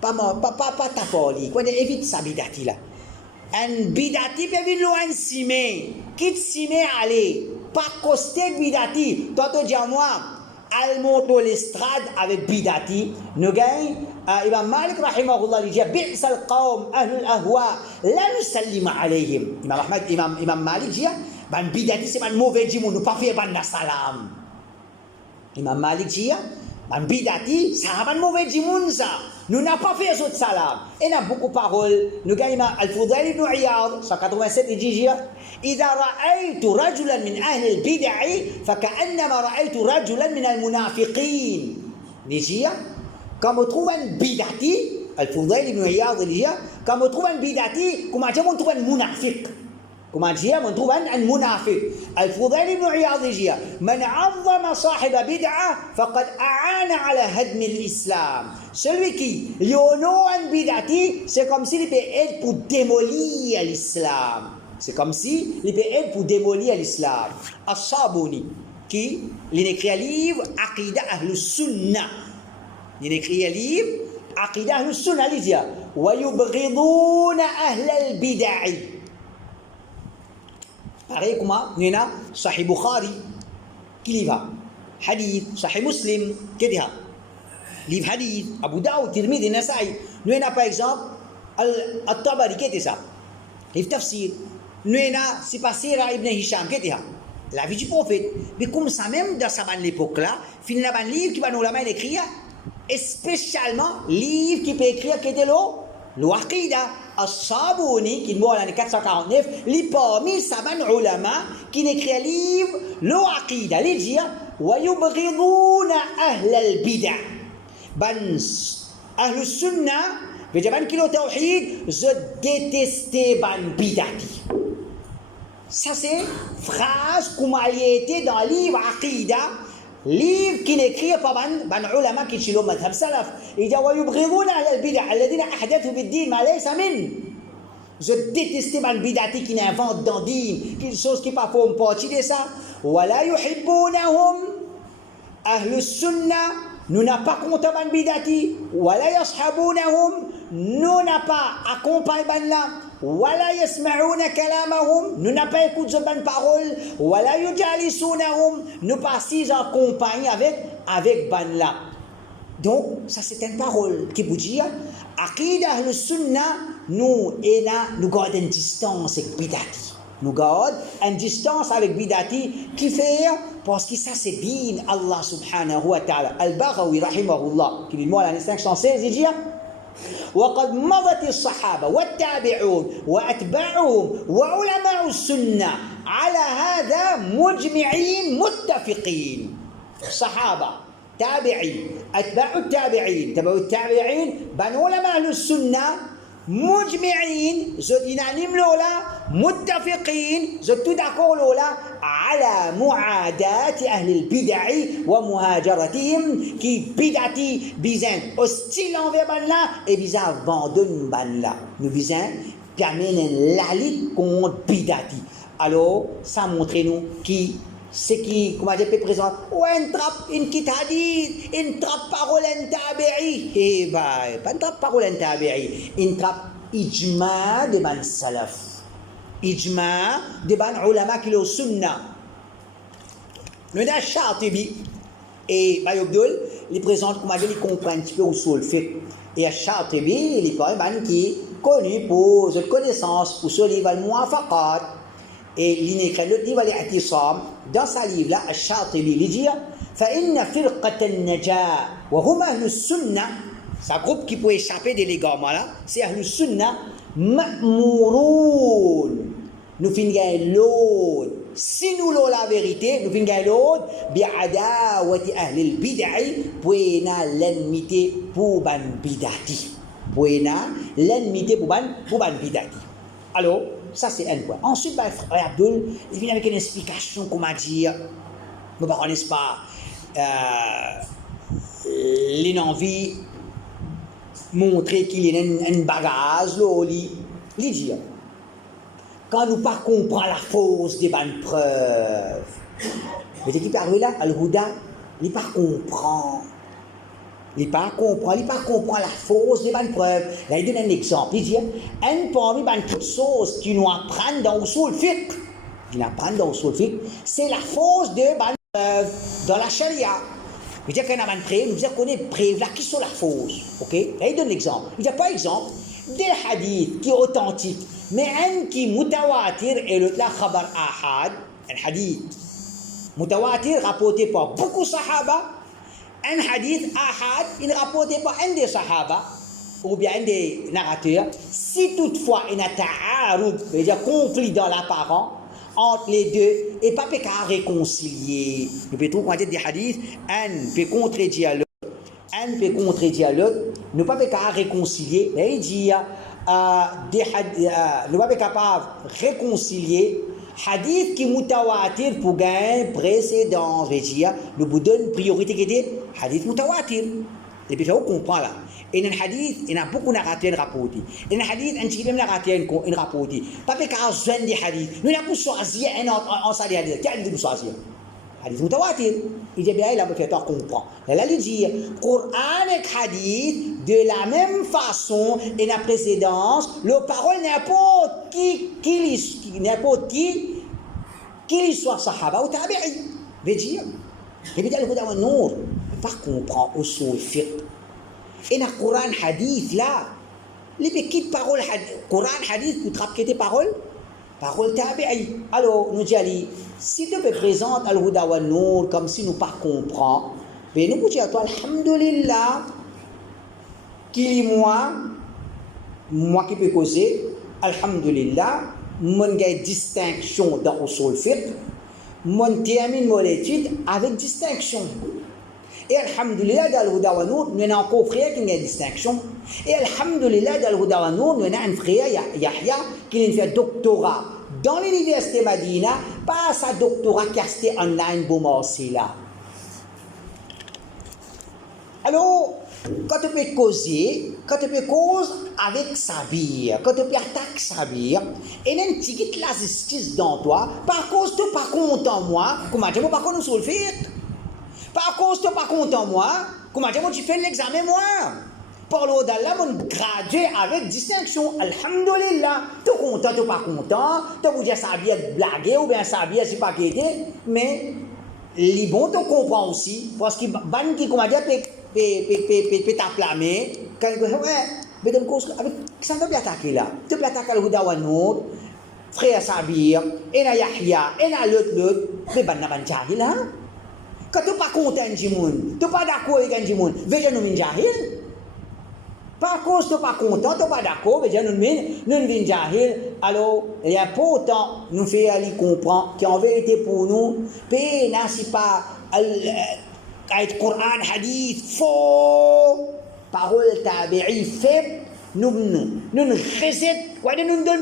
Pas ta folie. Quoi, évite sa bidati là. Un bidati peut venir loin de chemin. Quitte chemin aller. Pas coster bidati. Toi tu dis à moi, elle monte l'estrade avec bidati. Nous gagnons. Imam Malik rahimahullah il dit bi'sa al-qawm ahlul ahwa la nusallim alayhim. Imam Malik dit ban bidati c'est ban mauvais dit nous pas faire ban salam. Imam Malik dit ban bidati ça ban mauvais dit ça. Nous n'a pas fait ce salam. Et n'a beaucoup de paroles. Nous gagnons Al-Fudayl ibn Iyad 187 il dit إذا رأيت رجلا من أهل البدع فكأنما رأيت رجلا من المنافقين. نجي quand on trouve un bidati, Al-Fudayl ibn Iyad il dit quand on trouve un bidati, comment dire on trouve un munafiq. Comment dire on trouve un munafiq. Al-Fudayl ibn Iyad il dit من عظم صاحب بدعة فقد أعان على هدم الإسلام. Celui qui honore un bidati, c'est comme s'il peut aider pour démolir l'islam. C'est comme si il peut aider pour démolir l'islam. As-Sabuni qui il écrit un livre Aqida Ahl-Sunnah. Il écrit un livre Aqida Ahl-Sunnah il dit ويبغضون أهل البدع. Pareil comment nous avons Sahih Bukhari qui livre hadith, Sahih Muslim qui dit livre hadith, Abu Daoud, Tirmidhi, Nasa'i. Nous avons par exemple Al-Tabari qui dit ça, livre tafsir. Nous avons c'est passé à Ibn Hisham qui dit la vie du prophète. Mais comme ça même dans sa l'époque là, finalement un livre qui va nous la main écrire, et spécialement livre qui peut écrire qui est l'Aqida. As-Sabuni qui est mort en l'année 449, li parmi saban ulama qui écrit un livre l'Aqida, il dit wa yubghiduna ahl al-bid'a. Ban ahl sunnah veut dire ban kilo tawhid, je détestais ban bidati. Ça c'est phrase comme elle était dans le livre Aqida, livre qui n'écrit pas ban ulama qui chilo madhab salaf. Il dit wa yubghiduna ahl al-bid'a alladhina ahdathu bid-din ma laysa min. Je détestais ban bidati qui n'invente dans din, quelque chose qui pas font partie de ça. Wa la yuhibbunahum ahl sunnah. Nous n'avons pas compté ban bidati, wala yashabunahum, nous n'avons pas accompagné ban là, wala yasma'una kalamahum, nous n'avons pas écouté ban parole, wala yujalisunahum, nous pas si en compagnie avec ban là. Donc ça c'est une parole qui vous dit Aqida Ahl-Sunnah nous gardons une distance avec bidati. Nous gardons une distance avec bidati qui fait parce que ça c'est din Allah subhanahu wa ta'ala. Al-Baghawi rahimahullah qui dit moi l'année 516 il dit وقد مضت الصحابة والتابعون وأتباعهم وعلماء السنة على هذا مجمعين متفقين. صحابة تابعين أتباع التابعين تبعوا التابعين بنو علماء أهل السنة مجمعين زود ينانيم لولا متفقين زود تدعكو لولا على معاداة أهل البدع ومهاجرتهم كي بدعتي بيزان hostile envers ban là et bizan abandonne ban là nous bizan permène la lutte contre bidati alors ça montre nous qui ce qui, comment dire, peut présenter, ou une trappe, une kit hadith, une trappe parole en tabi'i. Eh ben, pas une trappe parole en tabi'i, une trappe ijma de ban salaf. Ijma de ban ulama qui le sunna. Nous avons Shatibi et Bayobdul, il présente, comment dire, il comprend un petit peu où sont le fait. Et Shatibi, il est pas un ban qui est connu pour cette connaissance, pour ce livre al-Muwafaqat. Et l'inécrit le livre al-I'tisam, dans sa livre-là, Al-Shatibi, il dit فَإِنَّ فِرْقَةَ النَّجَاةِ وَهُمْ أَهْلُ السُّنَّةِ c'est un groupe qui peut échapper des légaments là, c'est Ahlus Sunnah, Ma'mouroun. Nous finissons l'autre. Si nous l'avons la vérité, nous finissons l'autre, bi'adawati ahlil bid'i, puena l'enmité pour ban bidati. Puena l'enmité pour ban bidati. Alors, ça c'est un point. Ensuite, frère Abdul, il vient avec une explication, comment dire, nous ne connaissons pas l'envie montrer qu'il y a un bagage, il dit, quand nous pas comprenons la force des bonnes preuves, mais qui parle là, Al-Huda, il pas comprend. Il pas comprend la force des bonnes preuves. Là, il donne un exemple. Il dit, un parmi les choses qui nous apprennent dans Usul Fiqh, c'est la force des bonnes preuves dans la charia. Il dit qu'il y a une preuve, il dit qu'on est preuve là qui sont la force. Ok? Là, il donne l'exemple. Il dit, par exemple, des hadiths qui sont authentiques, mais un qui est mutawatir et l'autre là, khabar ahad, un hadith mutawatir rapporté par beaucoup de sahaba. Un hadith ahad, il n'est rapporté par un des sahaba ou bien un des narrateurs. Si toutefois il y a ta'arud, c'est-à-dire conflit dans l'apparent entre les deux, et pas qu'à réconcilier. Nous pouvons trouver des hadiths, un peut contredire l'autre, nous ne pouvons pas réconcilier. Là, il dit, nous ne pouvons pas capable de réconcilier. Hadith qui mutawatir pour gagner précédence, je veux dire, nous vous donne priorité qui est hadith mutawatir. Et puis, il faut comprendre là. Et dans le hadith, il y a beaucoup de narrateurs rapportés. Et dans le hadith, il y a même narrateurs rapportés. Pas que quand on des hadiths, nous n'avons pas choisi un autre en salle de hadith. Quel est le choisir? Hadith mutawatir. Il dit bien, il a fait comprendre. Là, il dit, Coran et hadith, de la même façon, et la précédence, le parole n'importe qui soit sahaba ou tabi'i. Veut dire, et puis, il faut nous pas comprendre au sol fiqh. Et dans le Coran hadith, là, les petites paroles, Coran hadith, vous traquez des paroles tabi'i. Alors, nous disons, si tu peux présenter al-Huda wa Nour comme si nous ne pas comprenons, mais nous pouvons dire à toi, alhamdulillah, qu'il est moi qui peux causer, alhamdulillah, mon gagne distinction dans le sol fiqh, mon termine mon étude avec distinction. Et alhamdulillah, dans le Huda wa Nour, nous avons encore un frère qui a une distinction. Et alhamdulillah, dans le Huda wa Nour, nous avons un frère, Yahya, qui a fait doctorat dans l'université Madina, pas sa doctorat qui a été online pour Marseille là. Alors, quand tu peux causer avec Sabir, quand tu peux attaquer Sabir, et une petite la justice dans toi, par cause tu n'es pas content moi, comment tu n'es pas content sur le fait? Par cause tu n'es pas content moi, comment tu fais l'examen moi? Par l'eau d'Allah, on gradué avec distinction. Alhamdulillah. Tu es content, tu n'es pas content. Tu peux dire ça bien blaguer ou bien ça bien c'est pas qu'aider. Mais les bons tu comprends aussi. Parce que ban qui comment dire peut t'acclamer. Quand il dit ouais, mais donc avec ça tu peux attaquer là. Tu peux attaquer le Huda wa Nour, frère Sabir, et na Yahya, et na l'autre, mais ban na ban jahil hein. Quand tu n'es pas content du monde, tu n'es pas d'accord avec un monde, veja nous min jahil. Par cause tu n'es pas content, tu n'es pas d'accord, mais nous sommes jahil, alors il est important nous faire comprendre qu'en vérité pour nous, c'est pas le Coran, hadith, faux, parole tabi'i, faible, nous donnons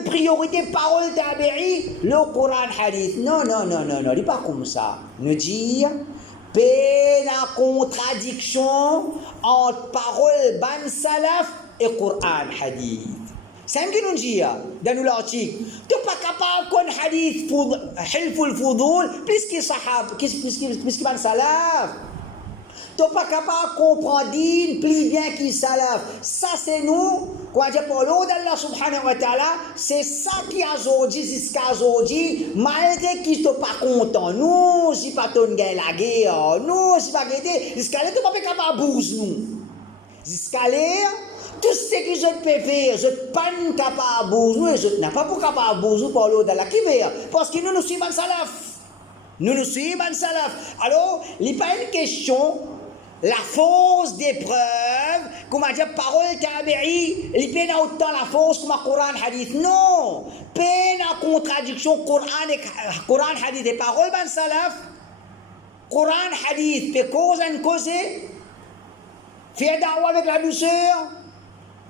priorité parole tabi'i, le Coran hadith. Non, c'est pas comme ça. Nous dire, la contradiction entre parole ban salaf et Coran hadith. C'est ce que nous disons dans l'article. Tu n'es pas capable qu'on hadith hilful fudul puisqu'il sahab, puisqu'il ban salaf. Tu n'es pas capable de comprendre plus bien qu'il salaf. Ça, c'est nous, quand je parle d'Allah subhanahu wa ta'ala, c'est ça qui a aujourd'hui, jusqu'à aujourd'hui, malgré qu'il ne soit pas content. Nous, si pas ton gars la guerre, nous, si pas guetté, jusqu'à là, tu n'es pas capable de bouger nous. Jusqu'à là, tout ce que je peux faire, je ne suis pas capable de bouger, je n'ai pas capable de bouger pour l'autre d'Allah qui veut. Parce que nous suivons le salaf. Nous suivons le salaf. Alors, il n'y a pas une question. La force des preuves, comme a dit parole tabi'i, il n'y a pas autant la force comme le Coran hadith. Non, pas la contradiction Coran hadith et parole ban salaf. Coran hadith peut cause en causer, faire da'wa avec la douceur.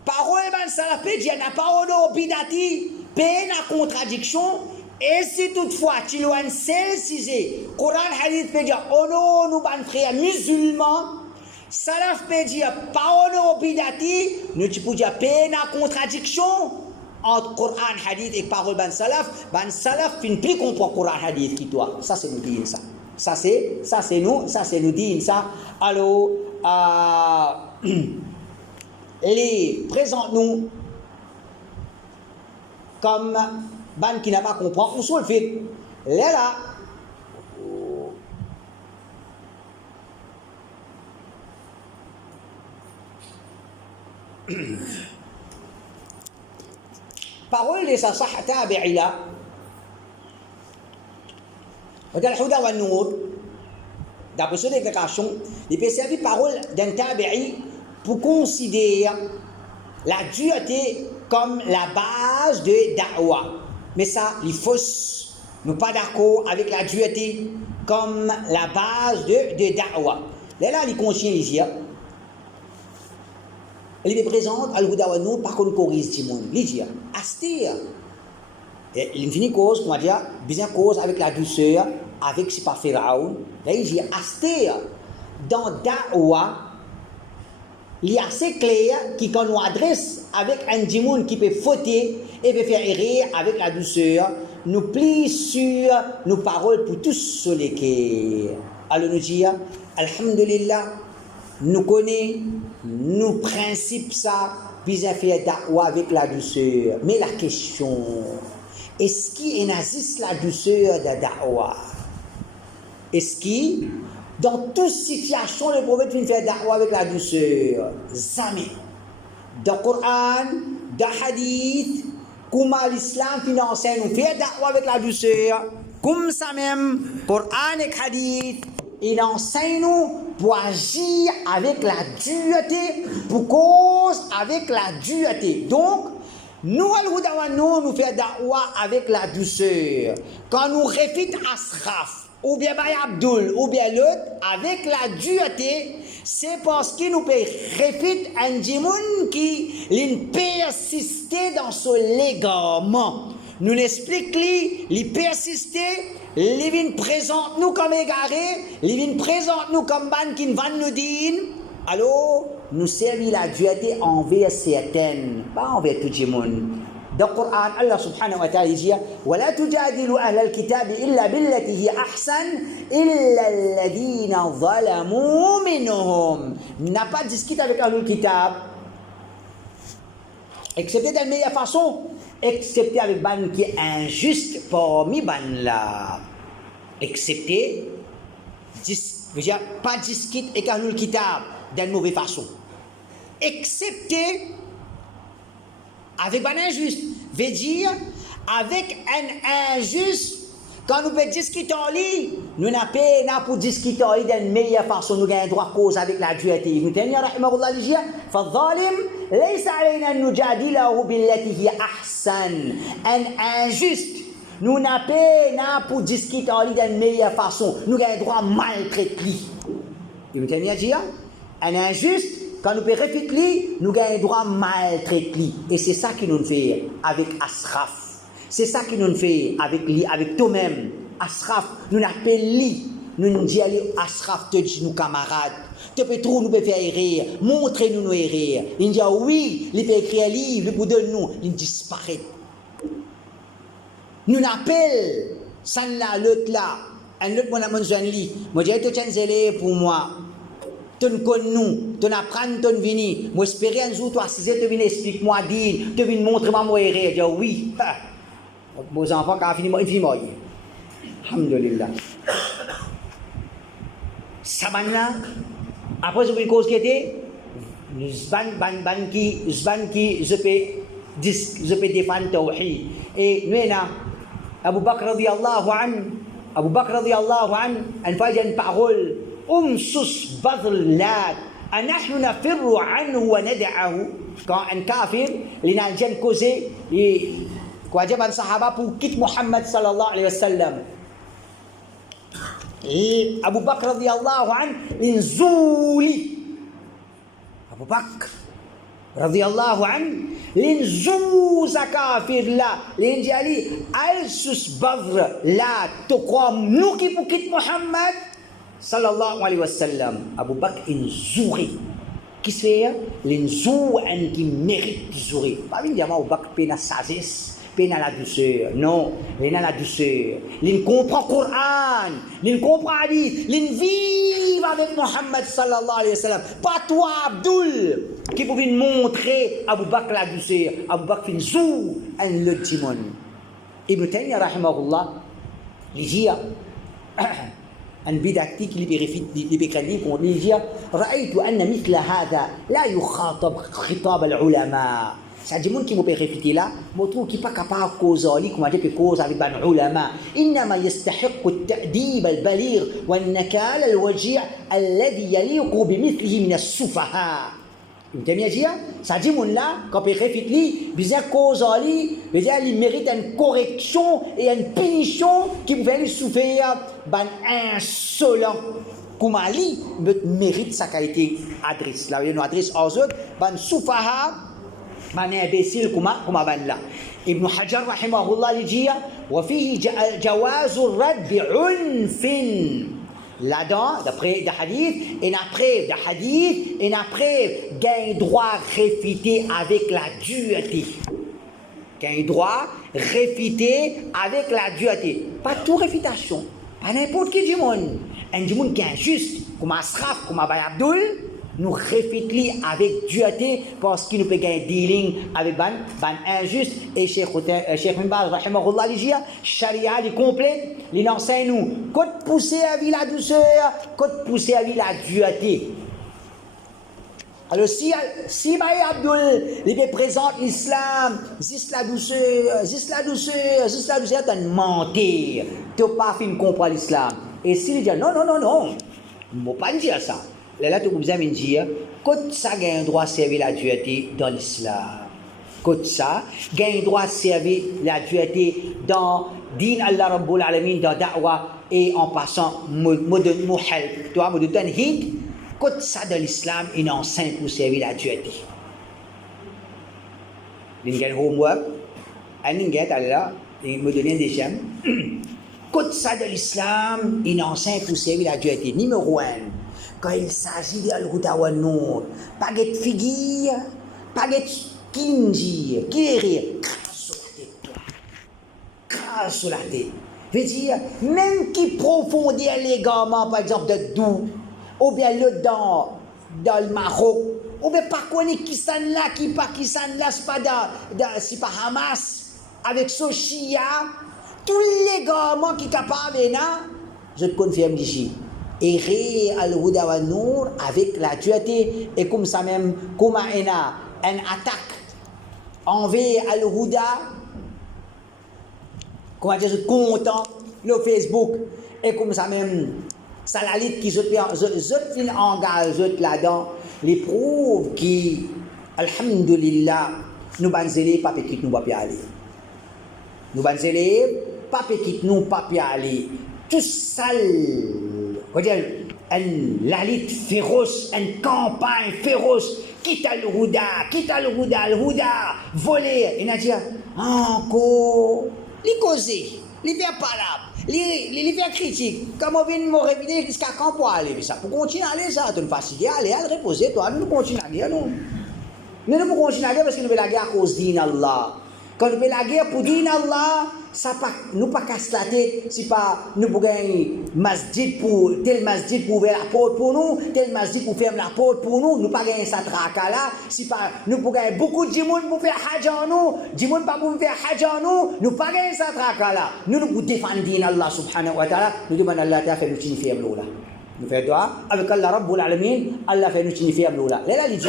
Parole ban salaf peut dire n'a pas au bidati, pas la contradiction. Et si toutefois tu l'as celle-ci, Coran hadith peut dire oh non, nous ban frères musulmans. Salaf peut dire parole au bidati, nous tu peux dire peine à contradiction entre Coran hadith et parole ban salaf fin plus comprendre Coran hadith qui toi. Ça c'est nous dire ça. Ça c'est nous dire ça. Alors les présente nous comme ban qui n'a pas compris on se le fait. Là parole de sa sah tabi'i là dans le Huda wa Nour d'après cette déclaration il peut servir parole d'un tabi'i pour considérer la dureté comme la base de da'wa mais ça il faut nous pas d'accord avec la dureté comme la base de da'wa là il conscient ici il est présent à l'Huda wa Nour par contre corrige tout le monde il dit astir il finit cause comment dire bien cause avec la douceur avec c'est pas Pharaon là il dit astir dans da'wa il est assez clair qui quand on adresse avec un djimoun qui peut fauter et peut faire errer avec la douceur nous plie sur nos paroles pour tous sur les cœurs alors nous dit alhamdulillah nous connaissons nos principes ça bien faire da'wa avec la douceur mais la question est-ce qu'il existe la douceur de da'wa est-ce qu'il dans toute situation le prophète vient faire da'wa avec la douceur jamais dans le Coran dans le hadith comment l'islam enseigne nous faire da'wa avec la douceur comme ça même Coran et hadith il enseigne nous pour agir avec la dureté, pour cause avec la dureté. Donc, nous, al-Huda wa Nour, nous faisons da'wa avec la douceur. Quand nous réfutons Ashraf, ou bien Baye Abdul, ou bien l'autre, avec la dureté, c'est parce qu'il nous réfute un djimoun qui persistait dans ce légarement. Nous l'expliquons, il persistait, il vient présente nous comme égaré, il vient présente nous comme ban qui va nous dire. Alors, nous servons la dureté envers certaines, pas envers tout le monde. Dans le Coran, Allah subhanahu wa ta'ala dit وَلَا تُجَادِلُوا أَهْلَ الْكِتَابِ إِلَّا بِالَّتِي هِيَ أَحْسَنُ إِلَّا الَّذِينَ ظَلَمُوا مِنْهُمْ. N'a pas discuté avec Ahlul Kitab, excepté de la meilleure façon, excepté avec ban qui est injuste parmi ban là. Excepté, pas discuter avec Ahlul Kitab d'une mauvaise façon. Excepté avec un injuste, veut dire avec un injuste, quand nous pouvons discuter en ligne, nous n'avons pas pour discuter en ligne d'une meilleure façon, nous avons droit cause avec la dureté. Nous tenons, rahimahullah, dit, فَالظَّالِمْ لَيْسَ عَلَيْنَا أَن نُجَادِلَهُ بِالَّتِي هِيَ أَحْسَنُ. Un injuste, nous n'avons pas pour discuter en ligne d'une meilleure façon, nous avons droit maltraiter lui. Nous tenons, dit, un injuste, quand nous pouvons refuter, nous avons le droit à maltraiter. Et c'est ça qui nous fait avec Asraf. C'est ça qui nous fait avec toi-même. Asraf, nous appelons nous nous disons, Asraf, tu es nos camarades. Tu peux trop nous faire rire, montrez-nous nos rire. Il dit, oui, il peut écrire un livre, il peut donner nous, il disparaît. Nous appelons, ça là, l'autre là, un autre mon amant jeune lit. Moi, j'ai été changé pour moi. Tu nous connais nous, tu apprends, tu viens. Moi, j'espère un jour, toi, si tu viens, explique-moi, dis, tu viens montrer-moi mon rire. Je dis, oui. Vos enfants, quand ils finissent, alhamdulillah. Ça va là. Après, je vais cause qui était, je peux défendre Tawhid. Et nous, Abu Bakr radiyallahu an, il fait une parole, umsus badl lad, نحن نفر عنه وندعه. Quand un kafir, il a une cause, quoi dire, un sahaba pour quitter Muhammad sallallahu alayhi wa sallam. Et Abu Bakr radiyallahu an, il zouli. Abu Bakr radiyallahu an, il zouza kafir là, il dit ali, al-sus badr là, tu crois nous qui pour quitter Muhammad sallallahu alayhi wa sallam. Abu Bakr il zouri. Qui se fait? Il zou un qui mérite de zouri. Pas évidemment Abu Bakr peine à sagesse. Peine à la douceur. Non, il a la douceur. Il comprend le Coran, il comprend le hadith, il vit avec Muhammad sallallahu alayhi wa sallam. Pas toi, Abdul, qui pouvait montrer Abu Bakr la douceur. Abu Bakr fait zou un le timon. Ibn Taymiyyah rahimahullah, il dit, un bidacti qui lui écrit pour lui dire, رأيت أن مثل هذا لا يخاطب خطاب العلماء. C'est-à-dire que qui me peut répéter là, je trouve qu'il n'est pas capable de causer, comme on dit que cause avec les ulama. إنما يستحق التأديب البليغ والنكال الوجيع الذي يليق بمثله من السفهاء. Vous avez dit, ça dit que là, quand on peut répéter, il il mérite une correction et une punition qui peut lui souffrir insolent. Comme Ali mérite sa qualité adresse. Là, il y a une adresse aux autres, soufaha. من imbécile كما بان لا ابن حجر رحمه الله يجي وفيه جواز الرد بعنف là-dedans d'après des hadiths et après des hadiths et après gain droit réfuté avec la dureté gain droit réfuté avec la dureté pas toute réfutation pas n'importe qui du monde un du monde qui est injuste comme Asraf comme Abay Abdul nous réfléchissons avec dureté parce qu'il nous peut gagner dealing avec ban injuste et Cheikh Mbaz rahimahullah dit charia est complète il enseigne nous quand pousser à vie la douceur quand pousser à vie la dureté. Alors si Abdul il présente l'islam juste la douceur t'as mentir tu pas fin comprendre l'islam et s'il dit non ne faut pas dire ça. Là, tu peux me dire, quand ça gagne droit à servir la dureté dans l'islam, quand ça gagne droit à servir la dureté dans Din Allah Rabbul Alamin, dans Da'wa et en passant Modern Muhal, toi, Modern Hid, quand ça dans l'islam, il enseigne pour servir la dureté. Il y a un homework, il y a là, il me donne des gemmes. Quand ça dans l'islam, il enseigne pour servir la dureté. Numéro 1. Quand il s'agit de Al-Huda Nour, pas de figure, pas de kinji, qui est rire, crasse sur la tête. Veut dire, même qui profondit l'égarement, par exemple, de Dou, ou bien le dans le Maroc, ou bien pas connaître qui s'en là, c'est pas Hamas, avec ce Shia, tous les gamins qui sont capables, je te confirme d'ici. Errer al-Huda wa Nour avec la dureté et comme ça même comme une attaque envers al-Huda comment dire je content le Facebook et comme ça même ça la lit qui je engage là-dedans les prouves qui alhamdulillah nous banzeli pas petit nous pas aller nous banzeli pas petit nous pas aller tout ça. la lutte féroce, une campagne féroce. Quitte le Houda, voler. Il a dit, encore, les causer, les faire parler, les faire critique. Comme on vient de me réveiller jusqu'à quand pour aller, ça, pour continuer à aller, ça, tu ne fatigues, allez, reposer, toi, nous continuons à aller, non. Nous ne pouvons continuer à aller parce que nous voulons la guerre à cause d'Allah. Quand nous faisons la guerre pour Allah, ça pas, nous pas casse la tête, si pas nous pouvons gagner tel masjid pour ouvrir la porte pour nous, tel masjid pour fermer la porte pour nous, nous pas gagner ça traka là, si pas nous pouvons gagner beaucoup de gens pour faire hajj en nous, du monde pas pour faire hajj en nous pas gagner ça traka là. Nous pouvons défendre Allah subhanahu wa ta'ala, nous demandons Allah ta'ala fait nous signifier l'oula. Nous faisons doigt avec Allah Rabbul Alamin, Allah fait nous signifier l'oula. Là, il dit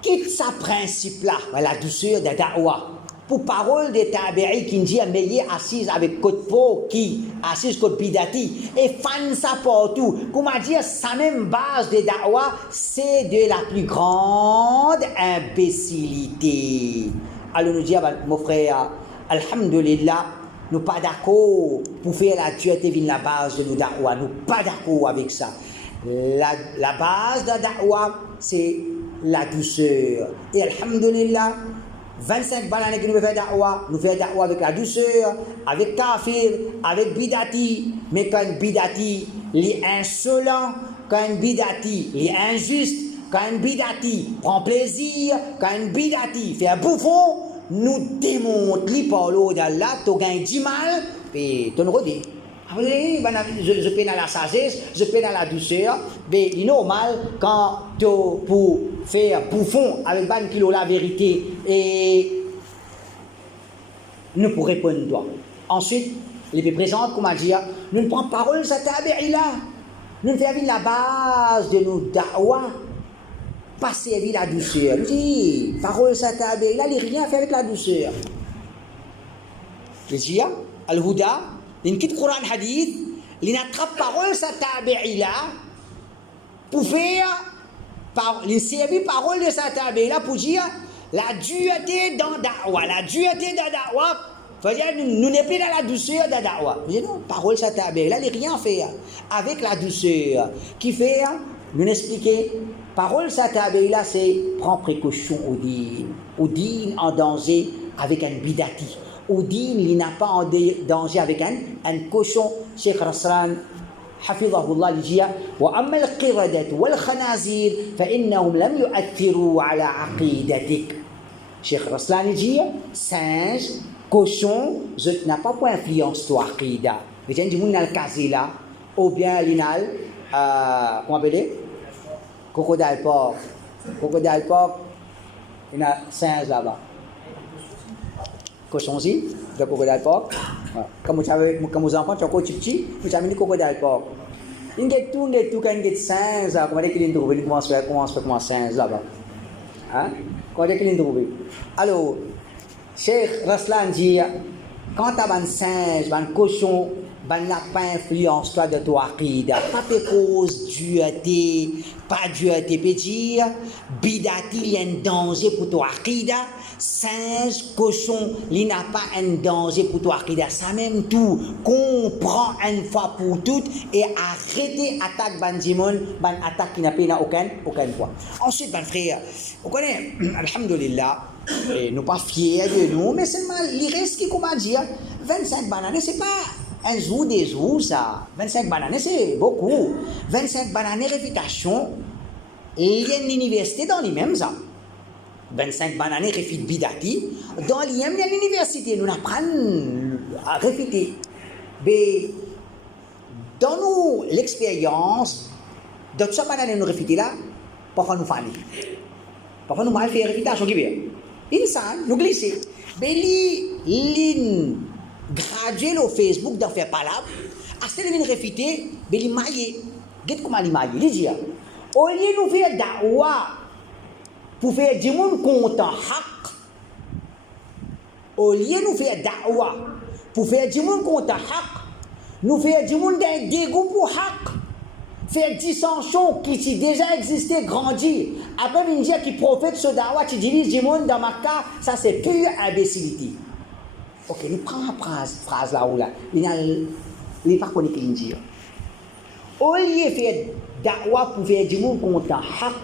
quitte ce principe-là, la douceur de da'wah, pour parole de tabi'i qui dit meilleur assise avec côte peau qui assise côte bidati et fan ça partout. Comment dire, sa même base de da'wah, c'est de la plus grande imbécilité. Alors nous dit, mon frère, alhamdulillah, nous pas d'accord pour faire la dureté vin la base de nos da'wah, nous pas d'accord avec ça. La base de da'wah, c'est la douceur. Et alhamdulillah, 25 bananes qui nous fait da'wah, nous faisons da'wah avec la douceur, avec kafir, avec bidati. Mais quand bidati est insolent, quand bidati est injuste, quand bidati prend plaisir, quand bidati fait un bouffon, nous démontre les paroles d'Allah, tu gagnes du mal, et tu nous redis. Je peine à la sagesse, je peine à la douceur, mais il est normal quand tu pour faire bouffon avec ban kilo la vérité et nous pour répondre toi. Ensuite, les plus présentes, comment dire, nous ne prenons parole ça tabi'ila. Nous ne faisons la base de nos da'wah, pas servir la douceur. Nous disons, parole ça tabi'ila, il n'y a rien à faire avec la douceur. Je dis, al-Huda, il quitte Coran Hadith, il n'attrape parole sa tabi'ila pour faire, il servir parole de sa tabi'ila pour dire la dureté dans da'wah, la dureté de da'wah, c'est-à-dire nous n'est plus dans la douceur de da'wah. Je dis non, parole sa tabi'ila, il n'y a rien à faire avec la douceur. Qui fait, nous expliquer, parole sa tabi'ila, c'est prendre précaution au din en danger avec un bidati. Udin, il n'a pas en danger avec un cochon. Cheikh Raslan, Hafidhahullah, il dit وأما القردة والخنازير فإنهم لم يؤثروا على عقيدتك. Cheikh Raslan, il dit singe, cochon, je n'ai pas pour influence sur aqida. Mais j'ai dit, il y a le casier là, ou bien l'inal, comment on peut dire crocodile porc. Crocodile porc, il y a singe là-bas. Cochon aussi, le crocodile porc. Comme vous enfants, tu as un petit, vous avez mis le crocodile porc. Il y a tout, quand il y a singe, comment est-ce qu'il est trouvé? Comment singe là-bas? Comment est-ce qu'il est trouvé? Alors, Cheikh Raslan dit, quand tu as un singe, un cochon, n'a pas influence toi de ton aqida, pas de cause dureté, pas dureté, peut dire, bidati, il y a un danger pour ton aqida, singe, cochon, il n'a pas un danger pour ton aqida, ça même tout, comprend une fois pour toutes et arrêter attaque bandimon, attaque qui n'a pas aucun poids. Ensuite, mon frère, vous connaissez, alhamdulillah, nous pas fiers de nous, mais seulement, il reste qui, comment dire, 25 bananes, c'est pas un jour, des jours, ça. 25 bananes, c'est beaucoup. 25 bananes, réfutation, il y a une université dans les mêmes ça. 25 bananes, réfute bidati, dans les mêmes, il y a l'université, nous apprenons à réfuter. Mais, dans nous, l'expérience, de tout ça, bananes, nous réfuter là, parfois nous faillir. Parfois nous mal faire réfutation, qui veut. Insan, nous glisser. Mais, graduer au Facebook d'en faire palabre, à ce qu'il réfuter, mais il maille. Qu'est-ce comment il maille? Il dit, au lieu de nous faire da'wah pour faire du monde content, au lieu de nous faire da'wah pour faire du monde content, nous faire du monde d'un dégoût pour faire dissension qui déjà existé, grandi. Après, il dit qu'il profite ce da'wah, qui dirige du monde dans ma cas, ça c'est pure imbécilité. Ok, nous prenons la phrase là où là. Il n'est pas connu qu'il dit. Au lieu de faire da'wa pour faire du monde content, haq,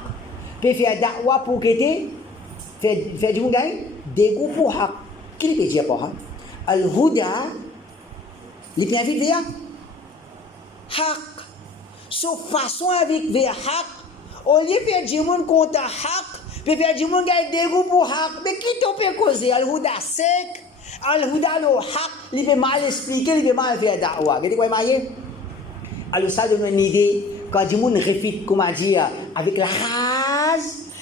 peut faire da'wa pour que faire du monde gagner, dégoût pour haq. Qui peut dire pour haq? Al-Huda, il peut inviter vers haq. Sauf façon avec vers haq, au lieu de faire du monde content, haq, peut faire du monde gagner dégoût pour haq. Mais qui t'en peut causer? Al-Huda sec, Al-Huda le haq, il peut mal expliquer, il peut mal faire da'wa. Vous quoi marié? Alors ça donne une idée, quand du monde réfute, comment dire, avec la rage,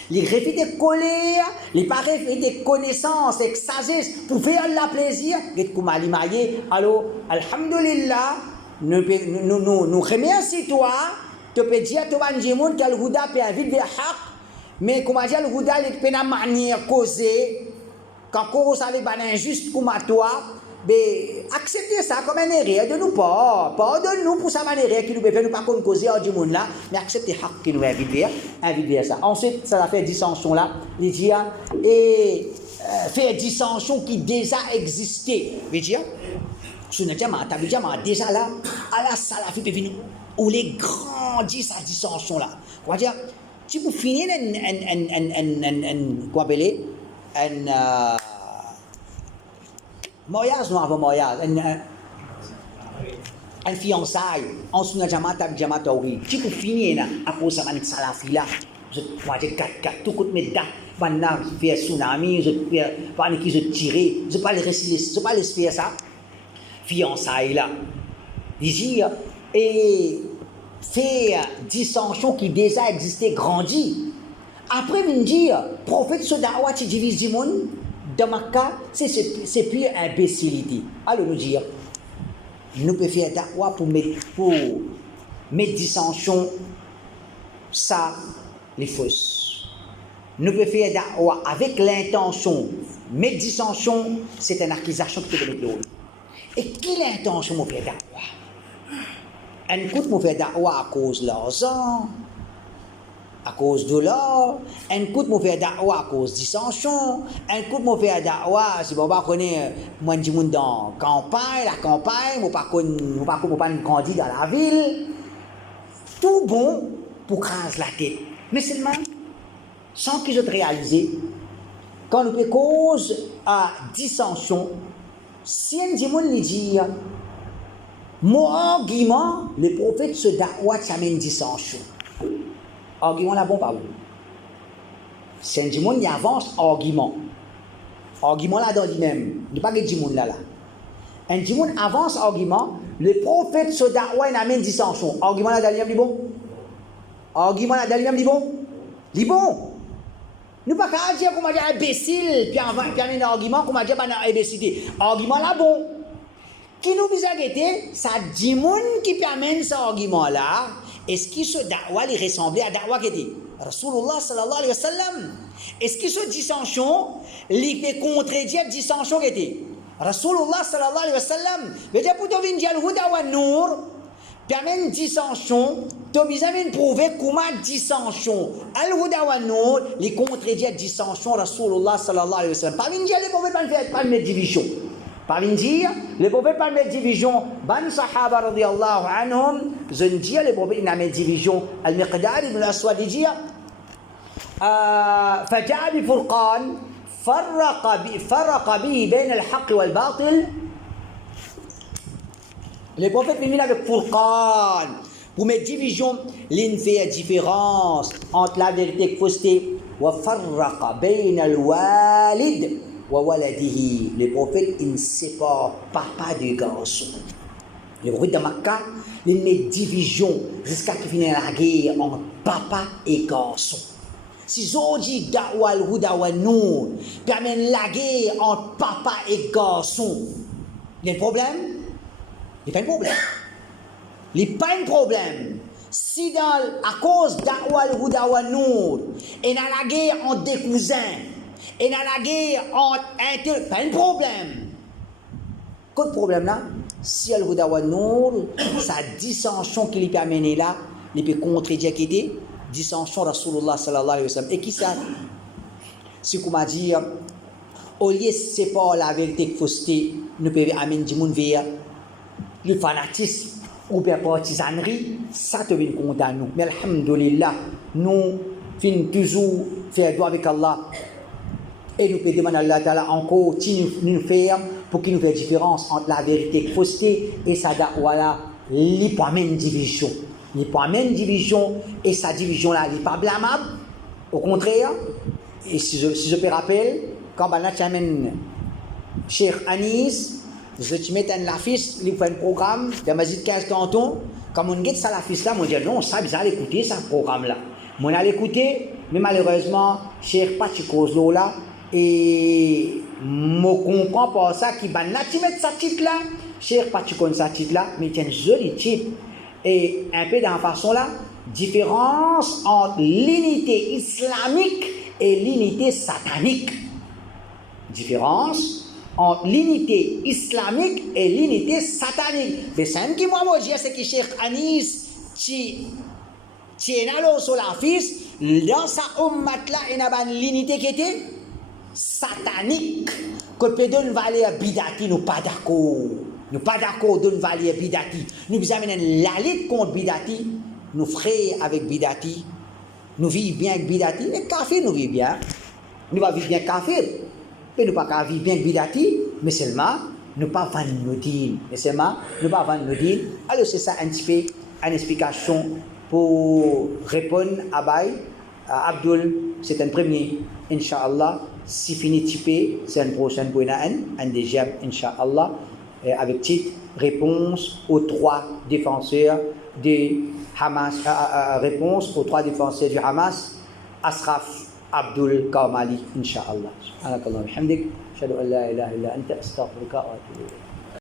les réfute des colères, les pas réfute des connaissances, avec sagesse, pour faire la plaisir, et comment les marier, alors, alhamdulillah, nous remercions toi, tu peux dire, tu vas dire, que le Houda peut inviter vers haq, mais comment dire, le Houda, il peut pas manière causer, quand on savait pas injuste comme toi, mais acceptez ça comme un erreur de nous pas. Pardonne-nous pour sa manière qui nous peut faire nous pas qu'on causer du monde là, mais acceptez haq qui nous invite vers ça. Ensuite, ça va faire dissension là, il dit, et faire dissension qui déjà existait. Il dit, sur notre diamant, déjà là, à la salafi peut venir, où les grandit sa dissension là. Comment dire, tu peux finir quoi appeler, mariage, non, avant mariage, un fiançailles, en sous Najama, Tauri. Tu peux finir à cause de cette salafi là. Je vois des 4 tout côté mes dates, pendant faire tsunami, je pendant qui je tirer, je pas laisser faire ça. Fiançailles là. Ici, et faire dissension qui déjà existait, grandit. Après, me dire, prophète Sodawa, tu divises du monde. Dans ma cas, c'est pure imbécilité. Alors nous dire, nous pouvons faire da'wa pour mettre dissension, ça, les fausses. Nous pouvons faire da'wa avec l'intention, mettre dissension, c'est une accusation qui peut mettre l'autre. Et qui l'intention de faire da'wa? Un coup de faire da'wa à cause de l'argent, à cause de l'or, un coup de faire da'wa à cause de dissension, un coup de faire da'wa, si vous ne connaissez pas, moi je suis dans la campagne, vous ne pas grandir dans la ville, tout bon pour craser la tête. Mais seulement, sans que je te réalise, quand nous faisons cause à dissension, si un démon dit, mon argument, le prophète se da'wa t'amène dissension. Argument là bon pas vous. C'est un démon qui avance argument. Argument là dans lui-même. Il n'y a pas que démon là. Un démon avance argument, le prophète se da'wa t'amène dissension. Argument là dans lui-même dit bon. Argument là dans lui-même dit bon. Dit bon. Nous ne pouvons pas dire qu'on va dire imbécile, puis un argument qu'on va dire imbécilité. Argument là bon. Qui nous vise à guetter, ça dit moun qui permet cet argument-là, est-ce qu'il se da'wa lui ressemblait à da'wa qui était Rasulullah sallallahu alayhi wa sallam? Est-ce qu'il se dissension, lui fait contredire dissension qui était Rasulullah sallallahu alayhi wa sallam? Mais pour te venir dire al-huda wa nour, permet une dissension, tu as besoin de prouver comment dissension. Al-huda wa nour, les contredire dissension Rasulullah sallallahu alayhi wa sallam. Pas venir dire les prophètes pas de division. Par dire, les prophètes pas de division, ban sahaba radiyallahu anhum, je ne dis les prophètes pas de division, al-Miqdad ibn al-Aswad dit, فجاء بفرقان فرق به بين الحق والباطل. Les prophètes viennent avec Furqan pour mettre division, l'une fait différence entre la vérité et la fausseté. وفرق بين الوالد وولده. Les prophètes, ils ne séparent papa du garçon. Les prophètes de Makkah, ils mettent division jusqu'à ce qu'ils finissent la guerre entre papa et garçon. Si Zodi Da'wa al-Huda wa Nour permet la guerre entre papa et garçon, il y a un problème? Il n'y a pas de problème. Il n'y a pas de problème. Si à cause Da'wa al-Huda wa Nour, il y a la guerre entre des cousins, et dans la guerre entre pas de problème. Quel problème là? Si Al-Huda wa Nour, sa dissension qui lui permet là, il peut contredire qui était dissension Rasulullah sallallahu alayhi wa sallam. Et qui ça? C'est comme dire, au lieu de séparer la vérité et la fausseté, nous pouvons amener du monde vers le fanatisme. ou bien partisanerie, ça te vient condamner nous. Mais alhamdulillah, nous finissons toujours faire droit avec Allah. Et nous pouvons demander à Allah Ta'ala encore qui nous fait pour qu'il nous fasse différence entre la vérité et la fausseté. Et ça, voilà, il n'y a pas même division. Il n'y a pas même division. Et sa division-là, il n'est pas blâmable. Au contraire, et si je peux rappeler, quand on amène Cheikh Anis, je te mets un affiche, il fait un programme de Mazid 15 cantons. Quand on get ça l'affiche là, on dit non, ça, vous allez écouter ce programme-là. On allait écouter, mais malheureusement, Cheikh Pachikozo là, et je comprends pas ça qui va mettre sa titre là, Cheikh Pachikozo sa titre là, mais c'est un joli titre. Et un peu dans la façon là, différence entre l'unité islamique et l'unité satanique. Différence entre l'unité islamique et l'unité satanique. Mais c'est ce qui moi dire, c'est que Cheikh Anis, qui est là sur la fils, dans sa ummat là, il y a une unité qui était satanique. Que peut donner valeur bidati, nous pas d'accord. Nous pas d'accord donner valeur bidati. Nous amenons la lutte contre bidati. Nous frères avec bidati. Nous vivons bien avec bidati. Et kafir nous vivons bien. Nous va vivre bien kafir. Mais nous pas vivre bien avec bidati. Mais seulement, nous pas vendre nos dîmes. Mais seulement, nous pas vendre nos dîmes. Alors c'est ça un petit peu une explication pour répondre à Baye. Abdul, c'est un premier, Inch'Allah. Si fini typé, c'est une prochaine pour un deuxième, Inch'Allah, avec titre réponse aux trois défenseurs du Hamas, réponse aux trois défenseurs du Hamas, Ashraf Abdul Kamali, Inch'Allah. Subhanakallah wa bihamdik, ashhadu an la ilaha illa anta, astaghfiruka wa atubu ilayk.